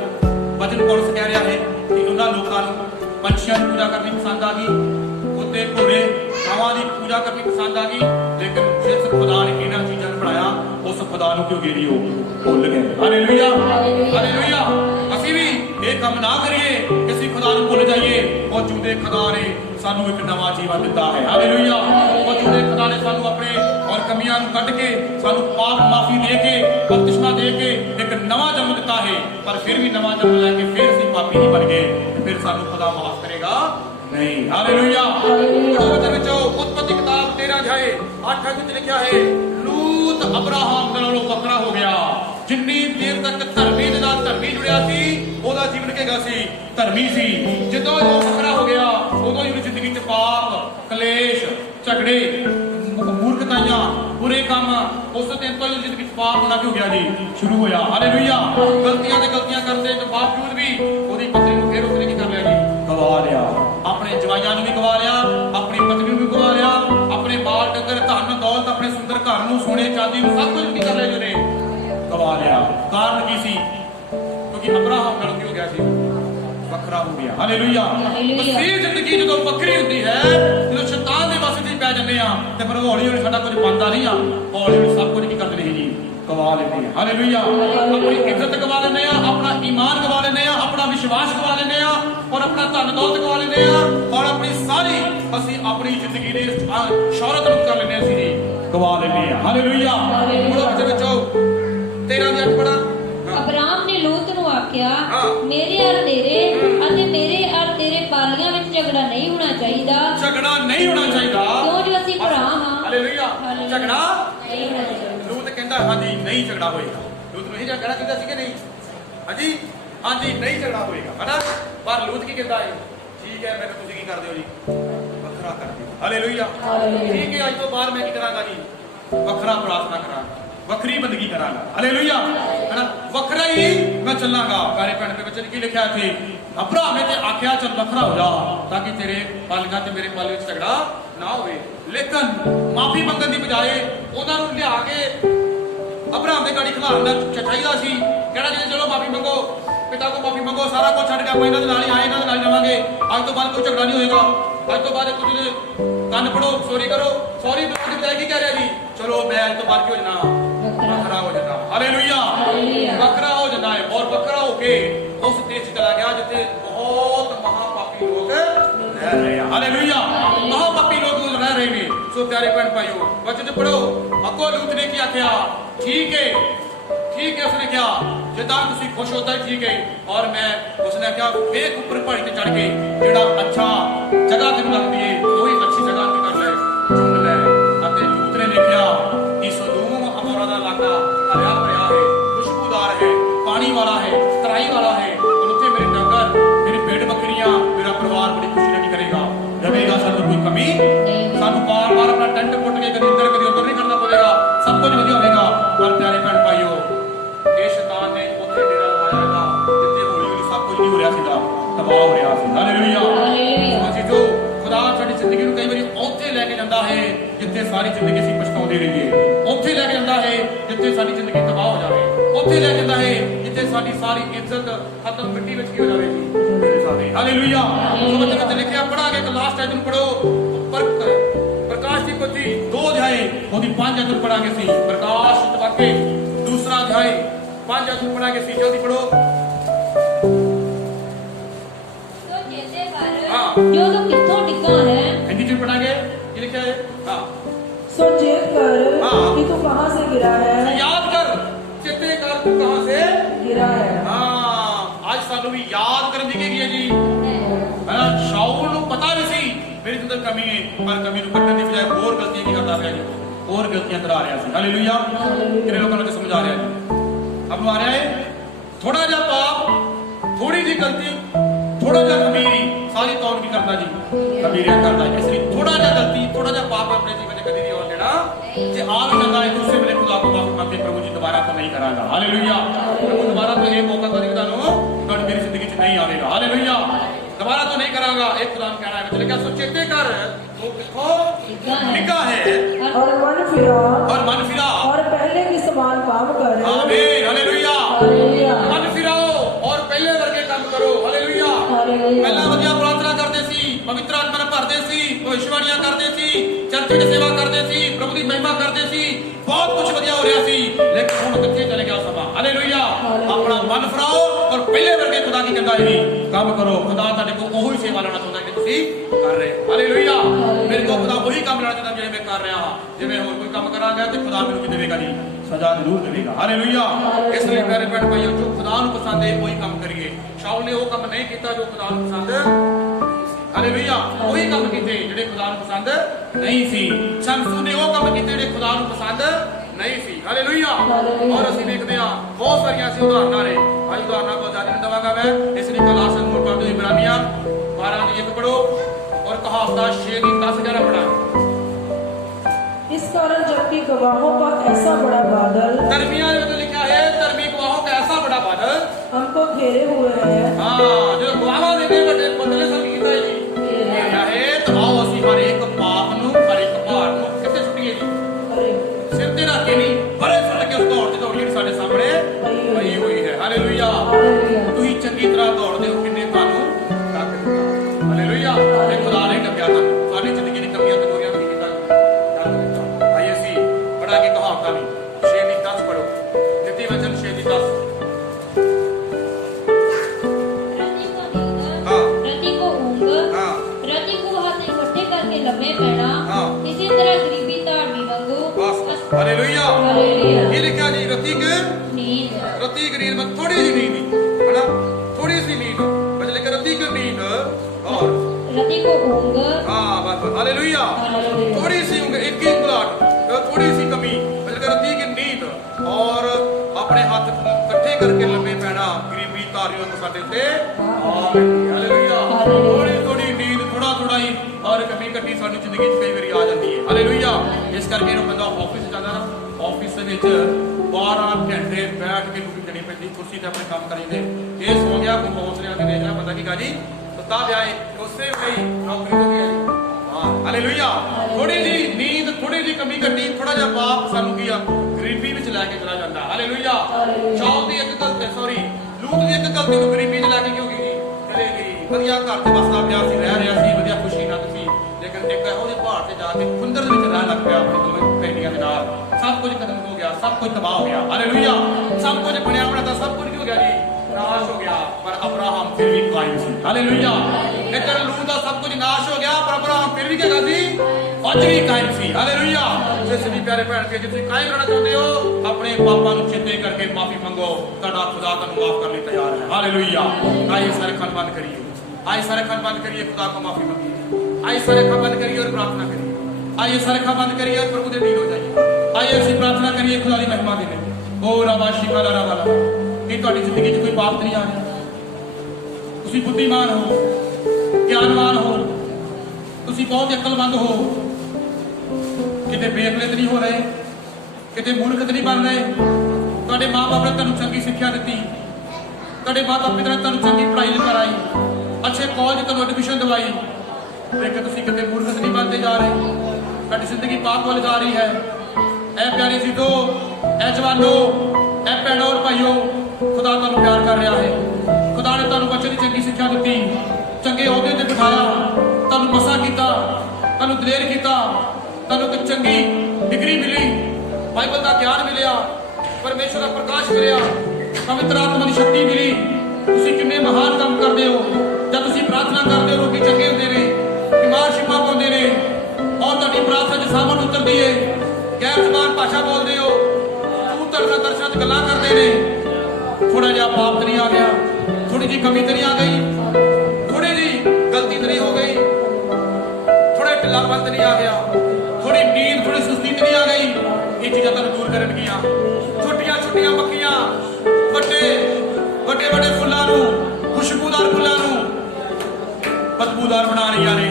ਵਚਨ ਪੌਲਸ ਕਹਿ ਰਿਹਾ ਹੈ ਕਿ ਉਹਨਾਂ ਲੋਕਾਂ ਨੂੰ ਪੰਛੀਆਂ ਦੀ ਪੂਜਾ ਕਰਨੀ ਪਸੰਦ ਆ ਗਈ, ਕੁੱਤੇ ਘੋੜੇ ਗਾਵਾਂ ਦੀ ਪੂਜਾ ਕਰਨੀ ਪਸੰਦ ਆ ਗਈ, ਲੇਕਿਨ ਜਿਸ ਖੁਦਾ ਨੇ ਇਹਨਾਂ ਚੀਜ਼ਾਂ ਨੂੰ ਬਣਾਇਆ ਉਸ ਖੁਦਾ ਨੂੰ ਕਿਉਂ ਗੇਰੀ ਉਹ ਭੁੱਲ ਗਏ। ਹਾਲੇਲੂਇਆ। ਹਾਲੇਲੂਇਆ। ਅਸੀਂ ਵੀ ਇਹ ਕੰਮ ਨਾ ਕਰੀਏ ਕਿ ਅਸੀਂ ਖੁਦਾ ਨੂੰ ਭੁੱਲ ਜਾਈਏ। ਉਹ ਜਿਉਂਦੇ ਖੁਦਾ ਨੇ ਸਾਨੂੰ ਇੱਕ ਨਵਾਂ ਜੀਵਨ ਦਿੱਤਾ ਹੈ। ਹਾਲੇਲੂਇਆ। ਉਹ ਜਿਉਂਦੇ ਖੁਦਾ ਨੇ ਸਾਨੂੰ ਆਪਣੇ ਔਰ ਕਮੀਆਂ ਨੂੰ ਕੱਢ ਕੇ ਸਾਨੂੰ ਪਾਪ ਮਾਫੀ ਦੇ ਕੇ ਬਖਸ਼ਿਸ਼ਾਂ ਦੇ ਕੇ ਇੱਕ ਨਵਾਂ ਜਨਮ ਦਿੱਤਾ ਹੈ। ਪਰ ਫਿਰ ਵੀ ਨਵਾਂ ਜਨਮ ਲੈ ਕੇ ਫਿਰ ਅਸੀਂ ਪਾਪੀ ਨਹੀਂ ਬਣ ਗਏ, ਫਿਰ ਸਾਨੂੰ ਖੁਦਾ ਮਾਫ ਕਰੇਗਾ ਨਹੀਂ। ਹਾਲੇਲੂਇਆ। ਉਹ ਵਚਨ ਵਿੱਚ ਉਤਪਤੀ ਕਿਤਾਬ 13 ਅਧਿਆਏ 8 ਵਿੱਚ ਲਿਖਿਆ ਹੈ, ਲੂਤ ਅਬਰਾਹਮ ਨਾਲੋਂ ਵੱਖਰਾ ਹੋ ਗਿਆ। ਜਿੰਨੀ ਦੇਰ ਤੱਕ ਧਰਮੀ ਦੇ ਨਾਲ ਧਰਮੀ ਜੁੜਿਆ ਸੀ, ਉਹਦਾ ਜੀਵਨ ਕਿਹਗਾ ਸੀ, ਧਰਮੀ ਸੀ। ਜਦੋਂ ਉਹ ਵੱਖਰਾ ਹੋ ਗਿਆ, ਉਦੋਂ ਹੀ ਉਹਦੀ ਜ਼ਿੰਦਗੀ 'ਚ ਪਾਪ, ਕਲੇਸ਼, ਝਗੜੇ, ਮੂਰਖਤਾਈਆਂ, ਬੁਰੇ ਕੰਮ, ਉਸ ਦਿਨ ਤੋਂ ਹੀ ਜ਼ਿੰਦਗੀ 'ਚ ਪਾਪ ਹੋਣਾ ਕੀ ਹੋ ਗਿਆ ਜੀ, ਸ਼ੁਰੂ ਹੋਇਆ। ਹਾਲੇਲੂਇਆ। ਗਲਤੀਆਂ ਤੇ ਗਲਤੀਆਂ ਕਰਨ ਦੇ ਬਾਵਜੂਦ ਵੀ ਉਹਦੀ ਪਤਨੀ ਨੂੰ ਫਿਰ ਉਸਨੇ ਕੀ ਕਰ ਲਿਆ ਜੀ, ਗਵਾ ਲਿਆ। ਆਪਣੇ ਜਵਾਈਆਂ ਨੂੰ ਵੀ ਗਵਾ ਲਿਆ, ਆਪਣੀ ਪਤਨੀ ਨੂੰ ਵੀ ਗਵਾ ਲਿਆ, ਆਪਣੇ ਬਾਲ ਡੰਗਰ, ਧਨ ਦੌਲਤ, ਆਪਣੇ ਸੁੰਦਰ ਘਰ ਨੂੰ, ਸੋਨੇ ਚਾਂਦੀ ਨੂੰ, ਸਭ ਕੁਝ ਕੀ ਕਰ ਲਿਆ ਜੀ ਉਹਨੇ, ਗਵਾ ਲਿਆ। ਕਾਰਨ ਕੀ ਸੀ? ਕਿਉਂਕਿ ਅਬਰਾਹਮ ਨਾਲ ਕੀ ਹੋ ਗਿਆ ਸੀ, ਵੱਖਰਾ ਹੋ ਗਿਆ। ਹਾਲੇਲੂਇਆ। ਮਸੀਹ ਜ਼ਿੰਦਗੀ ਜਦੋਂ ਵੱਖਰੀ ਹੁੰਦੀ ਹੈ, ਜਦੋਂ ਸ਼ੈਤਾਨ ਦੇ ਵਸ ਵਿੱਚ ਪੈ ਜਾਂਦੇ ਆ, ਤੇ ਫਿਰ ਹੌਲੀ ਹੌਲੀ ਸਾਡਾ ਕੁਝ ਬਣਦਾ ਨਹੀਂ ਆ, ਹੌਲੀ ਹੌਲੀ ਸਭ ਕੁਝ ਕੀ ਕਰਦੇ ਨੇ ਜੀ, ਗਵਾ ਲੈਂਦੇ ਆ। ਹਾਲੇਲੂਇਆ। ਆਪਣੀ ਇੱਜ਼ਤ ਗਵਾ ਲੈਂਦੇ ਆ, ਆਪਣਾ ਈਮਾਨ ਗਵਾ ਲੈਂਦੇ ਆ, ਆਪਣਾ ਵਿਸ਼ਵਾਸ ਗਵਾ ਲੈਂਦੇ ਆ, ਔਰ ਆਪਣਾ ਧਨ ਦੌਲਤ ਗਵਾ ਲੈਂਦੇ ਆ, ਔਰ ਆਪਣੀ ਸਾਰੀ ਅਸੀਂ ਆਪਣੀ ਜ਼ਿੰਦਗੀ ਦੇ ਸ਼ੌਹਰਤ ਨੂੰ ਕਰ ਲੈਂਦੇ ਆ, ਅਸੀਂ ਜੀ ਗਵਾ ਲੈਂਦੇ ਆ। ਹਾਲੇਲੂਇਆ। ਉਹਦੇ ਵਿੱਚ 13 ਦੀ 8 ਪੜਾ। ਅਬਰਾਮ ਨੇ ਲੂਤ ਨੂੰ ਆਖਿਆ, ਮੇਰੇ ਅਰ ਤੇਰੇ ਅਤੇ ਮੇਰੇ ਅਰ ਤੇਰੇ ਪਾਲੀਆਂ ਵਿੱਚ ਝਗੜਾ ਨਹੀਂ ਹੋਣਾ ਚਾਹੀਦਾ। ਝਗੜਾ ਨਹੀਂ ਹੋਣਾ ਚਾਹੀਦਾ, ਕਿਉਂ ਜੋ ਅਸੀਂ ਭਰਾ ਹਾਂ। ਹਾਲੇਲੂਇਆ। ਝਗੜਾ ਨਹੀਂ ਹੋਣਾ ਚਾਹੀਦਾ। ਲੂਤ ਕਹਿੰਦਾ ਹਾਂਜੀ ਨਹੀਂ ਝਗੜਾ ਹੋਏਗਾ। ਲੂਤ ਨੂੰ ਇਹ ਕਹਿਣਾ ਚਾਹੀਦਾ ਸੀ ਕਿ ਨਹੀਂ, ਹਾਂਜੀ ਹਾਂਜੀ ਨਹੀਂ ਝਗੜਾ ਹੋਏਗਾ, ਹਨਾ। ਪਰ ਲੂਤ ਕੀ ਕਹਿੰਦਾ ਹੈ, ਠੀਕ ਹੈ, ਮੈਨੂੰ ਤੁਸੀਂ ਕੀ ਕਰਦੇ ਹੋ ਜੀ, ਵੱਖਰਾ ਕਰਦੇ ਹੋ। ਹਾਲੇਲੂਇਆ। ਠੀਕ ਹੈ, ਅੱਜ ਤੋਂ ਬਾਅਦ ਮੈਂ ਕੀ ਕਰਾਂਗਾ ਜੀ, ਵੱਖਰਾ ਪ੍ਰਾਰਥਨਾ ਕਰਾਂਗਾ, ਵੱਖਰੀ ਬੰਦਗੀ ਕਰਾਂਗਾ। ਹਾਲੇਲੂਇਆ। ਹਨਾ, ਵੱਖਰਾ ਹੀ ਮੈਂ ਚੱਲਾਂਗਾ। ਪਿਆਰੇ ਭੈਣ ਦੇ ਬੱਚੇ ਨੇ ਕੀ ਲਿਖਿਆ ਇੱਥੇ, ਅਬਰਾਹਮ ਨੇ ਤੇ ਆਖਿਆ ਚੱਲ ਵੱਖਰਾ ਹੋ ਜਾ, ਤਾਂ ਕਿ ਤੇਰੇ ਪਾਲੀਆਂ ਤੇ ਮੇਰੇ ਪਾਲੇ ਵਿੱਚ ਝਗੜਾ ਨਾ ਹੋਵੇ। ਲੇਕਿਨ ਮਾਫੀ ਮੰਗਣ ਦੀ ਬਜਾਏ ਉਹਨਾਂ ਨੂੰ ਲਿਆ ਕੇ ਅਬਰਾਹਮ ਦੇ ਗਾੜੀ ਖਿਲਾਰਨਾ ਚਾਹੀਦਾ ਸੀ। ਕਹਿਣਾ ਜੀ ਚਲੋ ਮਾਫੀ ਮੰਗੋ, ਪਿਤਾ ਕੋ ਮਾਫੀ ਮੰਗੋ, ਸਾਰਾ ਕੁਝ ਛੱਡ ਕੇ ਆਪਾਂ ਇਹਨਾਂ ਦੇ ਨਾਲ ਹੀ ਆਏ, ਇਹਨਾਂ ਦੇ ਨਾਲ ਜਾਵਾਂਗੇ, ਅੱਜ ਤੋਂ ਬਾਅਦ ਕੋਈ ਝਗੜਾ ਨਹੀਂ ਹੋਏਗਾ, ਅੱਜ ਤੋਂ ਬਾਅਦ ਤੁਸੀਂ ਕੰਨ ਪੜੋ, ਸੌਰੀ ਕਰੋ। ਸੌਰੀ ਬੋਲਣ ਦੀ ਬਜਾਏ ਕੀ ਕਹਿ ਰਿਹਾ ਜੀ, ਚਲੋ ਮੈਂ ਅੱਜ ਤੋਂ ਬਾਅਦ ਕੀ ਹੋ ਜਾਣਾ, ਵੱਖਰਾ ਹੋ ਜਾਣਾ। ਹਾਲੇਲੂਇਆ। ਵੱਖਰਾ ਹੋ ਜਾਣਾ ਹੈ, ਔਰ ਵੱਖਰਾ ਹੋ ਕੇ ਉਸ ਦੇਸ਼ 'ਚ ਚਲਾ ਗਿਆ ਜਿੱਥੇ ਬਹੁਤ ਮਹਾਪਾਪੀ ਲੋਕ ਰਹਿ ਰਹੇ ਆ। ਹਾਲੇਲੂਇਆ। ਮਹਾਪਾਪੀ ਲੋਕ ਰਹਿ ਰਹੇ ਨੇ। ਸੋ ਪਿਆਰੇ ਭੈਣ ਭਾਈਓ, ਵਚਨ ਪੜੋ। ਅੱਗੋਂ ਲੂਤ ਨੇ ਕੀ ਆਖਿਆ, ਠੀਕ ਹੈ, ਠੀਕ ਹੈ, ਉਸਨੇ ਕਿਹਾ ਜਿੱਦਾਂ ਤੁਸੀਂ ਖੁਸ਼ ਹੋ ਤਾਂ ਠੀਕ ਹੈ, ਔਰ ਮੈਂ ਉਸਨੇ ਕਿਹਾ ਵੇਖ ਉੱਪਰ ਪਹਾੜੀ ਤੇ ਚੜ ਕੇ ਜਿਹੜਾ ਅੱਛਾ ਜਗ੍ਹਾ ਤੈਨੂੰ ਲੱਗਦੀ ਹੈ, ਉਹੀ ਅੱਛੀ ਜਗ੍ਹਾ ਤੇ ਕਰ ਲੈ, ਚੁਣ ਲੈ। ਅਤੇ ਲੂਤ ਨੇ ਦੇਖਿਆ ਕਿ ਸਦੋਮ ਅਮੋਰਾ ਦਾ ਇਲਾਕਾ ਹਰਿਆ ਭਰਿਆ ਹੈ, ਖੁਸ਼ਬੂਦਾਰ ਹੈ, ਪਾਣੀ ਵਾਲਾ ਹੈ, ਤਰਾਈ ਵਾਲਾ ਹੈ, ਔਰ ਉੱਥੇ ਮੇਰੇ ਡੰਗਰ, ਮੇਰੀ ਭੇਡ ਬੱਕਰੀਆਂ, ਮੇਰਾ ਪਰਿਵਾਰ ਬੜੀ ਖੁਸ਼ੀ ਨਾਲ ਕੀ ਕਰੇਗਾ, ਰਵੇਗਾ। ਸਾਨੂੰ ਕੋਈ ਕਮੀ, ਸਾਨੂੰ ਬਾਰ-ਬਾਰ ਆਪਣਾ ਟੈਂਟ ਪੁੱਟ ਕੇ ਕਦੀ ਇੱਧਰ ਕਦੀ ਉੱਧਰ ਨਹੀਂ ਕਰਨਾ ਪਵੇਗਾ, ਸਭ ਕੁਝ ਵਧੀਆ ਹੋਵੇਗਾ। ਹੋ ਰਿਹਾ ਸੀ। ਹਾਲੇਲੂਇਆ। ਹਾਲੇਲੂਇਆ। ਅਸੀਂ ਜੋ ਖੁਦਾ ਸਾਡੀ ਜ਼ਿੰਦਗੀ ਨੂੰ ਕਈ ਵਾਰੀ ਉੱਥੇ ਲੈ ਕੇ ਜਾਂਦਾ ਹੈ ਜਿੱਥੇ ਸਾਰੀ ਜ਼ਿੰਦਗੀ ਅਸੀਂ ਪਛਤਾਉਂਦੇ ਰਹੀਏ, ਉੱਥੇ ਲੈ ਕੇ ਜਾਂਦਾ ਹੈ ਜਿੱਥੇ ਸਾਡੀ ਜ਼ਿੰਦਗੀ ਤਬਾਹ ਹੋ ਜਾਵੇ, ਉੱਥੇ ਲੈ ਕੇ ਜਾਂਦਾ ਹੈ ਜਿੱਥੇ ਸਾਡੀ ਸਾਰੀ ਇੱਜ਼ਤ ਖਤਮ ਮਿੱਟੀ ਵਿੱਚ ਕੀ ਹੋ ਜਾਵੇ ਜੀ ਮੇਰੇ ਸਾਰੇ। ਹਾਲੇਲੂਇਆ। ਜੋ ਬੱਚੇ ਵਿੱਚ ਲਿਖਿਆ ਪੜਾਂਗੇ ਕਿ ਲਾਸਟ ਐਜ ਨੂੰ ਪੜੋ ਪ੍ਰਕਾਸ਼ ਦੀ ਪੋਥੀ 2 ਅਧਿਆਏ ਉਹਦੀ 5 ਅਧ ਪੜਾਂਗੇ ਸੀ। ਪ੍ਰਕਾਸ਼ ਦੇ ਵਾਕੇ ਦੂਸਰਾ ਅਧਿਆਏ 5 ਅਧ ਪੜਾਂਗੇ ਸੀ। ਜਲਦੀ ਪੜੋ। ਸੋ ਚੇਤੇ ਕਰ ਹਾਂ। ਜੋ ਤੂੰ ਕਿੱਥੋਂ ਡਿੱਗਾ ਹੈ। हिंदी में पढ़ाएंगे ये लिखा है। हाँ सो चेत कर हाँ। कि तू कहाँ से गिरा है, याद कर चेते कर तू कहां से गिरा है। हाँ आज सानू भी याद कर दिखेगी है जी। है ना शाऊल ਨੂੰ ਪਤਾ ਨਹੀਂ ਸੀ ਮੇਰੀ ਅੰਦਰ ਕਮੀ ਹੈ, ਪਰ ਕਮੀ ਨੂੰ ਕੱਢਣ ਦੀ ਬਜਾਏ ਹੋਰ ਗਲਤੀਆਂ ਕੀ ਕਰਦਾ ਪਿਆ ਜੀ, ਹੋਰ ਗਲਤੀਆਂ ਕਰਾ ਰਿਹਾ ਸੀ। ਹਾਲੇਲੂਇਆ। ਕਿਹੜੇ ਲੋਕਾਂ ਨੂੰ ਸਮਝ ਆ ਰਿਹਾ ਜੀ? ਆਪ ਨੂੰ ਆ ਰਿਹਾ ਹੈ ਥੋੜਾ ਜਿਹਾ ਪਾਪ, ਥੋੜੀ ਜਿਹੀ ਗਲਤੀ, ਥੋੜਾ ਜਿਹਾ ਖਮੀਰੀ ਸਾਰੀ ਕੌਣ ਕੀ ਕਰਦਾ ਜੀ ਖਮੀਰੀਆਂ ਕਰਦਾ। ਇਸ ਲਈ ਥੋੜਾ ਜਿਹਾ ਗਲਤੀ, ਥੋੜਾ ਜਿਹਾ ਪਾਪ ਆਪਣੇ ਜੀਵਨ 'ਚ ਕਦੀ ਨਹੀਂ ਹੋਣ ਦੇਣਾ। ਜੇ ਆ ਵੀ ਜਾਂਦਾ ਹੈ ਉਸੇ ਵੇਲੇ ਖੁਦਾ को माफ करके प्रभु जी दोबारा तो नहीं करागा। हालेलुया। प्रभु दोबारा तो ये मौका कभी ਤੁਹਾਨੂੰ मेरी जिंदगी 'ਚ नहीं आवेगा। हालेलुया। दोबारा तो नहीं करागा। एक खुदा ने कहना है मतलब क्या सोचते कर वो देखो निका है और मन फिरा और पहले की समान काम कर। आमीन। हालेलुया। हालेलुया। मन फिराओ और पहले वर्गे काम करो। हालेलुया। हालेलुया। पहला ਵਧੀਆ ਪ੍ਰਾਰਥਨਾ ਕਰਦੇ ਸੀ, ਪਵਿੱਤਰ ਆਤਮਾ ਨਾਲ ਭਰਦੇ ਸੀ, ਭਵਿੱਖਬਾਣੀਆਂ ਕਰਦੇ ਸੀ, ਚਰਚ ਵਿੱਚ ਸੇਵਾ ਕਰਦੇ ਸੀ, ਪ੍ਰਭੂ ਦੀ ਮਹਿਮਾ ਕਰਦੇ ਸੀ, ਬਹੁਤ ਕੁਝ ਵਧੀਆ ਹੋ ਰਿਹਾ ਸੀ। ਲੇਕਿਨ ਹੁਣ ਕਿੱਥੇ ਚਲੇ ਗਿਆ ਸਮਾਂ। ਹਾਲੇਲੂਇਆ। ਆਪਣਾ ਮਨ ਫਰਾਓ ਔਰ ਪਹਿਲੇ ਵਰਗੇ ਖੁਦਾ ਕੀ ਕਹਿੰਦਾ ਹੈ ਕੰਮ ਕਰੋ। ਖੁਦਾ ਤੁਹਾਡੇ ਕੋਲ ਉਹੀ ਸੇਵਾ ਲੈਣਾ ਚਾਹੁੰਦਾ ਕਿ ਤੁਸੀਂ ਕਰ ਰਹੇ ਹੋ। ਹਾਲੇਲੂਇਆ। ਮੇਰੇ ਕੋਲ ਖੁਦਾ ਉਹੀ ਕੰਮ ਲੈਣਾ ਚਾਹੁੰਦਾ ਜਿਵੇਂ ਮੈਂ ਕਰ ਰਿਹਾ ਹਾਂ। ਜਿਵੇਂ ਹੋਰ ਕੋਈ ਕੰਮ ਕਰਾਂਗਾ ਤੇ ਖੁਦਾ ਮੈਨੂੰ ਕੀ ਦੇਵੇਗਾ ਜੀ ਸਜ਼ਾ ਜ਼ਰੂਰ ਦੇਵੇਗਾ। ਹਾਲੇਲੂਇਆ। ਇਸ ਲਈ ਮੇਰੇ ਭੈਣ ਭਾਈਓ ਜੋ ਖੁਦਾ ਨੂੰ ਪਸੰਦ ਹੈ ਉਹੀ ਕੰਮ ਕਰੀਏ। ਸ਼ਾਊਲ ਨੇ ਉਹ ਕੰਮ ਨਹੀਂ ਕੀਤਾ ਜੋ ਖੁਦਾ ਨੂੰ ਪਸੰਦ। ਹਾਲੇਲੂਇਆ। ਉਹੀ ਕੰਮ ਕੀਤੇ ਜਿਹੜੇ ਖੁਦਾ ਨੂੰ ਪਸੰਦ ਨਹੀਂ ਸੀ। ਸ਼ਮਸੂ ਨੇ ਉਹ ਕੰਮ ਕੀਤੇ ਜਿਹੜੇ ਖੁਦਾ ਨੂੰ ਪਸੰਦ ਨਹੀਂ ਸੀ। ਹਾਲੇਲੂਇਆ। ਔਰ ਅਸੀਂ ਦੇਖਦੇ ਹਾਂ ਬਹੁਤ ਸਾਰੀਆਂ ਐਸੀ ਉਦਾਹਰਨਾਂ ਨੇ। ਅੱਜ ਉਦਾਹਰਨਾਂ ਬਹੁਤ ਜ਼ਿਆਦਾ ਨਹੀਂ ਦਵਾਂਗਾ ਮੈਂ, ਇਸ ਲਈ ਕਲਾਸ ਨੂੰ ਪੜ੍ਹ ਦਿਓ। ਇਬਰਾਨੀਆਂ 12 ਦੀ 1 ਪੜੋ और कहावत 6 की 10 11 पढ़ा। इस कारण जबकि गवाहों का ऐसा बड़ा बादल धर्मियों में लिखा है धर्मी गवाहों का ऐसा बड़ा बादल हमको घेरे हुए है। हाँ जो गवाह देने बड़े बदले सब कीता है जी घेरा है। तो आओ ਅਸੀਂ हर एक पाप ਨੂੰ हर एक ਭਾਰ ਨੂੰ ਕਿੱਥੇ ਸੁੱਟੀਏ ਜੀ अरे ਸਿਰ ਤੇ ਰੱਖ ਕੇ ਨਹੀਂ ਬੜੇ ਸੁੱਟ ਕੇ ਉਸ ਦੌੜ ਤੇ ਦੌੜ ਜਿਹੜੀ ਸਾਡੇ ਸਾਹਮਣੇ ਪਈ ਹੋਈ ਹੈ। ਹਾਲੇਲੂਇਆ। ਤੁਸੀਂ ਚੰਗੀ ਤਰ੍ਹਾਂ ਦੌੜਦੇ ਹੋ ਕਿੰਨੇ ਤੁਹਾਨੂੰ ਡੱਕ ਦਿੱਤਾ। ਹਾਲੇਲੂਇਆ। ਇਹ ਖੁਦਾ ਨੇ ਡੱਕਿਆ ਤੁਹਾਨੂੰ ਸਾਡੀ ਜ਼ਿੰਦਗੀ ਦੀ ਕਮੀਆਂ ਕਮਜ਼ੋਰੀਆਂ ਨੂੰ ਕੀਤਾ ਡੱਕ ਦਿੱਤਾ। ਆਈਏ ਅਸੀਂ ਪੜ੍ਹਾ ਕੇ ਕਹਾਵਤਾਂ ਵੀ 6 ਦੀ 10 ਪੜੋ। ਨਿੱਤੀ ਵਚਨ 6 ਦੀ 10। रति को ऊँग, रति को हाथ इकट्ठे करके लम्बे पैना, इसी तरह गरीबी ताड़नी वांगू। हालेलुया। हालेलुया। ये लिखा जी रति की नींद, रति की नींद में थोड़ी सी नींद है ना, थोड़ी सी नींद बस लेकर रति की नींद और रति को ऊँग। हाँ बस बस। हालेलुया। थोड़ी सी ऊँग एक ही उंगलाहट थोड़ी सी कमी बस लेकर रति की नींद और अपने हाथ इकट्ठे करके लंबे पैना गरीबी तारियों को साथे से। हालेलुया। थोड़ी थोड़ी नींद थोड़ा थोड़ा ही और कमी कटी साडी जिंदगी कई बारी आ जाती है। हालेलुया। इस करके ਇਹਨੂੰ ਬੰਦਾ ਆਫਿਸ ਜਾਂਦਾ ਨਾ ਆਫਿਸ ਦੇ ਵਿੱਚ 12 ਘੰਟੇ ਬੈਠ ਕੇ ਡਿਊਟੀ ਕਰਨੀ ਪੈਂਦੀ ਕੁਰਸੀ ਤੇ ਆਪਣੇ ਕੰਮ ਕਰੀਦੇ। ਇਹ ਸੌ ਗਿਆ ਕੋਈ ਹੌਸਲੇ ਨਾਲ ਦੇਖ ਲਿਆ ਪਤਾ ਕੀ ਗਾਜੀ ਸੁੱਤਾ ਪਿਆ ਏ ਉਸੇ ਵੇਲੇ ਨੌਕਰੀ ਤੋਂ ਗਿਆ ਜੀ। ਹਾਂ ਹਾਲੇਲੂਇਆ। ਥੋੜੀ ਜੀ ਨੀਂਦ ਥੋੜੀ ਜੀ ਕਮੀ ਕੱਟੀ ਥੋੜਾ ਜਿਹਾ ਪਾਪ ਸਾਨੂੰ ਕੀ ਆ ਗਰੀਬੀ ਵਿੱਚ ਲੈ ਕੇ ਚਲਾ ਜਾਂਦਾ। ਹਾਲੇਲੂਇਆ। ਸ਼ੌਲ ਦੀ ਇੱਕ ਗਲਤੀ ਸੌਰੀ ਲੂਤ ਦੀ ਇੱਕ ਗਲਤੀ ਨੂੰ ਗਰੀਬੀ 'ਚ ਲੈ ਕੇ ਕਿਉਂ ਗਈ ਚਲੇ ਗਈ। ਵਧੀਆ ਘਰ ਤੇ ਵਸਦਾ ਪਿਆ ਸੀ ਰਹਿ ਰਿਹਾ ਸੀ ਵਧੀਆ ਖੁਸ਼ੀ ਨਾਲ ਸੀ ਲੇਕਿਨ ਇੱਕ ਇਹੋ ਜਿਹੇ ਪਹਾੜ ਤੇ ਜਾ ਕੇ ਖੁੰਦਰ ਦੇ ਵਿੱਚ ਰਹਿਣ ਲੱਗ ਪਿਆ ਆਪਣੇ ਦੋਵੇਂ ਭੈਣੀਆਂ ਦੇ ਨਾਲ। ਸਭ ਕੁਝ ਖਤਮ ਹੋ ਗਿਆ ਸਭ ਕੁਝ ਤਬਾਹ ਹੋ ਗਿਆ। ਹਾਲੇਲੂਇਆ। ਸਭ ਕੁਝ ਬਣਿਆ ਬਣਾਤਾ ਸਭ ਕੁਝ ਕੀ ਹੋ ਗਿਆ ਜੀ ਨਾਸ਼ ਹੋ ਗਿਆ ਪਰ ਅਬਰਾਹਮ ਫਿਰ ਵੀ ਕਾਇਮ ਸੀ। ਹਾਲੇਲੂਇਆ। ਇੱਧਰ ਲੂਤ ਦਾ ਸਭ ਕੁਝ ਨਾਸ਼ ਹੋ ਗਿਆ ਪਰ ਅਬਰਾਹਮ ਫਿਰ ਵੀ ਕੀ ਕਰਦੀ ਅੱਜ ਵੀ ਕਾਇਮ ਸੀ। ਹਾਲੇਲੂਇਆ। ਜਿਸ ਵੀ ਪਿਆਰੇ ਭੈਣ ਜੀ ਤੁਸੀਂ ਕਾਇਮ ਰਹਿਣਾ ਚਾਹੁੰਦੇ ਹੋ ਆਪਣੇ ਪਾਪਾਂ ਨੂੰ ਚੇਤੇ ਕਰਕੇ ਮਾਫੀ ਮੰਗੋ ਤੁਹਾਡਾ ਖੁਦਾ ਤੁਹਾਨੂੰ ਮਾਫ ਕਰਨ ਲਈ ਤਿਆਰ ਹੈ। ਹਾਲੇਲੂਇਆ। ਆइए सारे खान बंद करिए आइए सारे खान बंद करिए खुदा को माफी मांगिए। आइए सारे खान बंद करिए और प्रार्थना करिए। आइए सारे खान बंद करिए और प्रभु के अधीन हो जाइए। आइए ਅਸੀਂ प्रार्थना करिए खुदा की महिमा देने ओ रबा शिका ला रबा कि ਤੁਹਾਡੀ ਜ਼ਿੰਦਗੀ 'ਚ ਕੋਈ ਪਾਪ ਨਹੀਂ ਆ ਰਿਹਾ। ਤੁਸੀਂ ਬੁੱਧੀਮਾਨ ਹੋ ਗਿਆਨਵਾਨ ਹੋ ਤੁਸੀਂ ਬਹੁਤ ਅਕਲਮੰਦ ਹੋ ਕਿਤੇ ਬੇਅਕਲੇ ਨਹੀਂ ਹੋ ਰਹੇ ਕਿਤੇ ਮੂਰਖ ਨਹੀਂ ਬਣ ਰਹੇ। ਤੁਹਾਡੇ ਮਾਂ-ਬਾਪ ਨੇ ਤੁਹਾਨੂੰ ਚੰਗੀ ਸਿੱਖਿਆ ਦਿੱਤੀ ਤੁਹਾਡੇ ਮਾਤਾ ਪਿਤਾ ਨੇ ਤੁਹਾਨੂੰ ਚੰਗੀ ਪੜ੍ਹਾਈ ਕਰਾਈ अच्छे कॉलेज ਤੁਹਾਨੂੰ ਐਡਮਿਸ਼ਨ ਦਵਾਈ ਲੇਕਿਨ ਤੁਸੀਂ ਕਿਤੇ ਮੂਰਖ ਨਹੀਂ ਬਣਦੇ ਜਾ ਰਹੇ ਤੁਹਾਡੀ ਜ਼ਿੰਦਗੀ ਪਾਪ ਵੱਲ ਜਾ ਰਹੀ ਹੈ ਐ ਪਿਆਰੇ ਜੀਤੋ ਐ ਜਵਾਨੋ ਐ ਭੈਣੋ ਔਰ ਭਾਈਓ ਖੁਦਾ ਤੁਹਾਨੂੰ ਪਿਆਰ ਕਰ ਰਿਹਾ ਹੈ ਖੁਦਾ ਨੇ ਤੁਹਾਨੂੰ ਬੱਚੇ ਦੀ ਚੰਗੀ ਸਿੱਖਿਆ ਦਿੱਤੀ ਚੰਗੇ ਅਹੁਦੇ ਤੇ ਬਿਠਾਇਆ ਤੁਹਾਨੂੰ ਮਸਾ ਕੀਤਾ ਤੁਹਾਨੂੰ ਦਲੇਰ ਕੀਤਾ ਤੁਹਾਨੂੰ ਇੱਕ ਚੰਗੀ ਡਿਗਰੀ ਮਿਲੀ ਬਾਈਬਲ ਦਾ ਗਿਆਨ ਮਿਲਿਆ ਪਰਮੇਸ਼ਰ ਦਾ ਪ੍ਰਕਾਸ਼ ਮਿਲਿਆ ਪਵਿੱਤਰ ਆਤਮਾ ਦੀ ਸ਼ਕਤੀ ਮਿਲੀ ਤੁਸੀਂ ਕਿੰਨੇ ਮਹਾਨ ਕੰਮ ਕਰਦੇ ਹੋ ਜਦ ਤੁਸੀਂ ਪ੍ਰਾਰਥਨਾ ਕਰਦੇ ਹੋ ਲੋਕੀ ਚੰਗੇ ਹੁੰਦੇ ਨੇ ਬਿਮਾਰ ਸ਼ਿਫਾ ਪਾਉਂਦੇ ਨੇ ਔਰ ਤੁਹਾਡੀ ਪ੍ਰਾਰਥਨਾ 'ਚ ਸਾਹਮਣ ਉਤਰਦੀ ਹੈ ਗੈਰ ਜ਼ਬਾਨ ਭਾਸ਼ਾ ਬੋਲਦੇ ਹੋ ਤੂੰ ਤੁਹਾਡੇ ਦਰਸ਼ਨਾਂ 'ਚ ਗੱਲਾਂ ਕਰਦੇ ਨੇ ਥੋੜਾ ਜਿਹਾ ਪਾਪ ਤਾਂ ਨਹੀਂ ਆ ਗਿਆ ਥੋੜੀ ਜਿਹੀ ਕਮੀ ਤਾਂ ਨਹੀਂ ਆ ਗਈ ਥੋੜੀ ਜਿਹੀ ਗਲਤੀ ਤਾਂ ਨਹੀਂ ਹੋ ਗਈ ਥੋੜਾ ਢਿੱਲਾਪਨ ਤਾਂ ਨਹੀਂ ਆ ਗਿਆ ਥੋੜੀ ਨੀਂਦ ਥੋੜੀ ਸੁਸਤੀ ਤਾਂ ਨਹੀਂ ਆ ਗਈ ਇਹ ਚੀਜ਼ਾਂ ਤੁਹਾਨੂੰ ਦੂਰ ਕਰਨਗੀਆਂ ਛੋਟੀਆਂ ਛੋਟੀਆਂ ਮੱਖੀਆਂ ਵੱਡੇ ਵੱਡੇ ਫੁੱਲਾਂ ਨੂੰ ਖੁਸ਼ਬੂਦਾਰ ਫੁੱਲਾਂ ਨੂੰ ਬਦਬੂਦਾਰ ਬਣਾ ਰਹੀਆਂ ਨੇ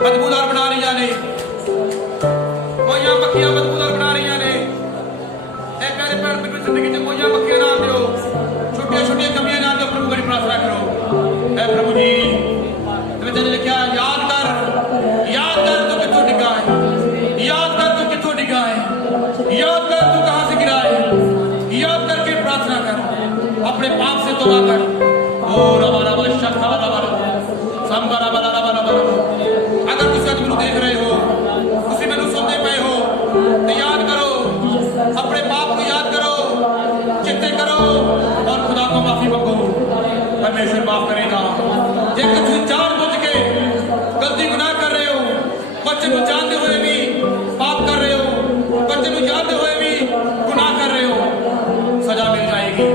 ਬਦਬੂਦਾਰ ਬਣਾ ਰਹੀਆਂ ਨੇ ਮੋਈਆਂ ਮੱਖੀਆਂ ਬਦਬੂਦਾਰ ਬਣਾ ਰਹੀਆਂ ਨੇ ਇਹ ਪਿਆਰੇ ਭੈਣ ਮੈਨੂੰ ਜ਼ਿੰਦਗੀ 'ਚ ਮੋਈਆਂ ਮੱਖੀਆਂ ਨਾ ਦਿਓ ਛੋਟੀਆਂ ਛੋਟੀਆਂ ਕਮੀਆਂ ਨਾ ਦਿਓ ਪ੍ਰਭੂ ਦੀ ਪ੍ਰਾਰਥਨਾ ਕਰੋ ਐ ਪ੍ਰਭੂ ਜੀ ਤੇ ਵਿੱਚ ਲਿਖਿਆ ਯਾਦ ਕਰ ਤੂੰ ਕਿੱਥੋਂ ਡਿੱਗਾ ਹੈ ਯਾਦ ਕਰ ਤੂੰ ਕਿੱਥੋਂ ਡਿੱਗਾ ਹੈ याद कर तू कहां से गिरा है याद करके प्रार्थना कर अपने पाप से तौबा कर ओ रबा रबा शखा रबा संबरा बला रबा रबा अगर तुम आज मेनू देख रहे हो तुम मेनू सुनते पे हो तो याद करो अपने पाप को याद करो चिंते करो और खुदा को माफी मांगो परमेश्वर माफ करेगा जे तुम जानबूझ के गलती गुनाह कर रहे हो बच्चे को जानते हुए भी पाप कर रहे हो बच्चे को जानते हुए भी गुनाह कर रहे हो सजा मिल जाएगी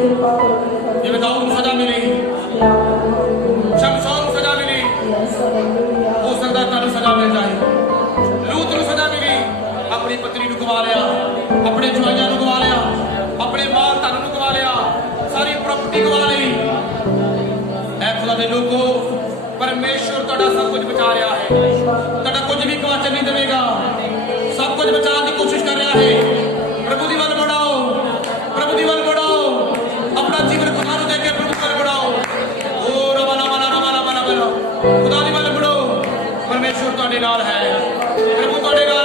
जिਵੇਂ दाऊद ਨੂੰ सजा मिली शमशोन ਨੂੰ सजा मिली हो सकता ਤੁਹਾਨੂੰ सजा मिल जाए लूत ਨੂੰ सजा मिली अपनी पत्नी ਨੂੰ गवा लिया अपने जवाइयां ਨੂੰ गवा लिया अपने माल धन ਨੂੰ गवा लिया सारी प्रॉपर्टी गवा ਲਈ ऐ खुदा ਦੇ ਲੋਕੋ परमेश्वर ਤੁਹਾਡਾ सब कुछ बचा ਰਿਹਾ है ਤੁਹਾਡਾ ਕੁਝ ਵੀ ਗਵਾਚਣ नहीं देवेगा सब कुछ बचाने की कोशिश कर रहा है प्रभु दी वल बढ़ाओ प्रभु दी वल बढ़ाओ अपना जीवन खुदा को देके प्रभु वल बढ़ाओ ओ रबा रबा रबा रबा रबा खुदा दी वल बढ़ो परमेश्वर ਤੁਹਾਡੇ ਨਾਲ है प्रभु ਤੁਹਾਡੇ ਨਾਲ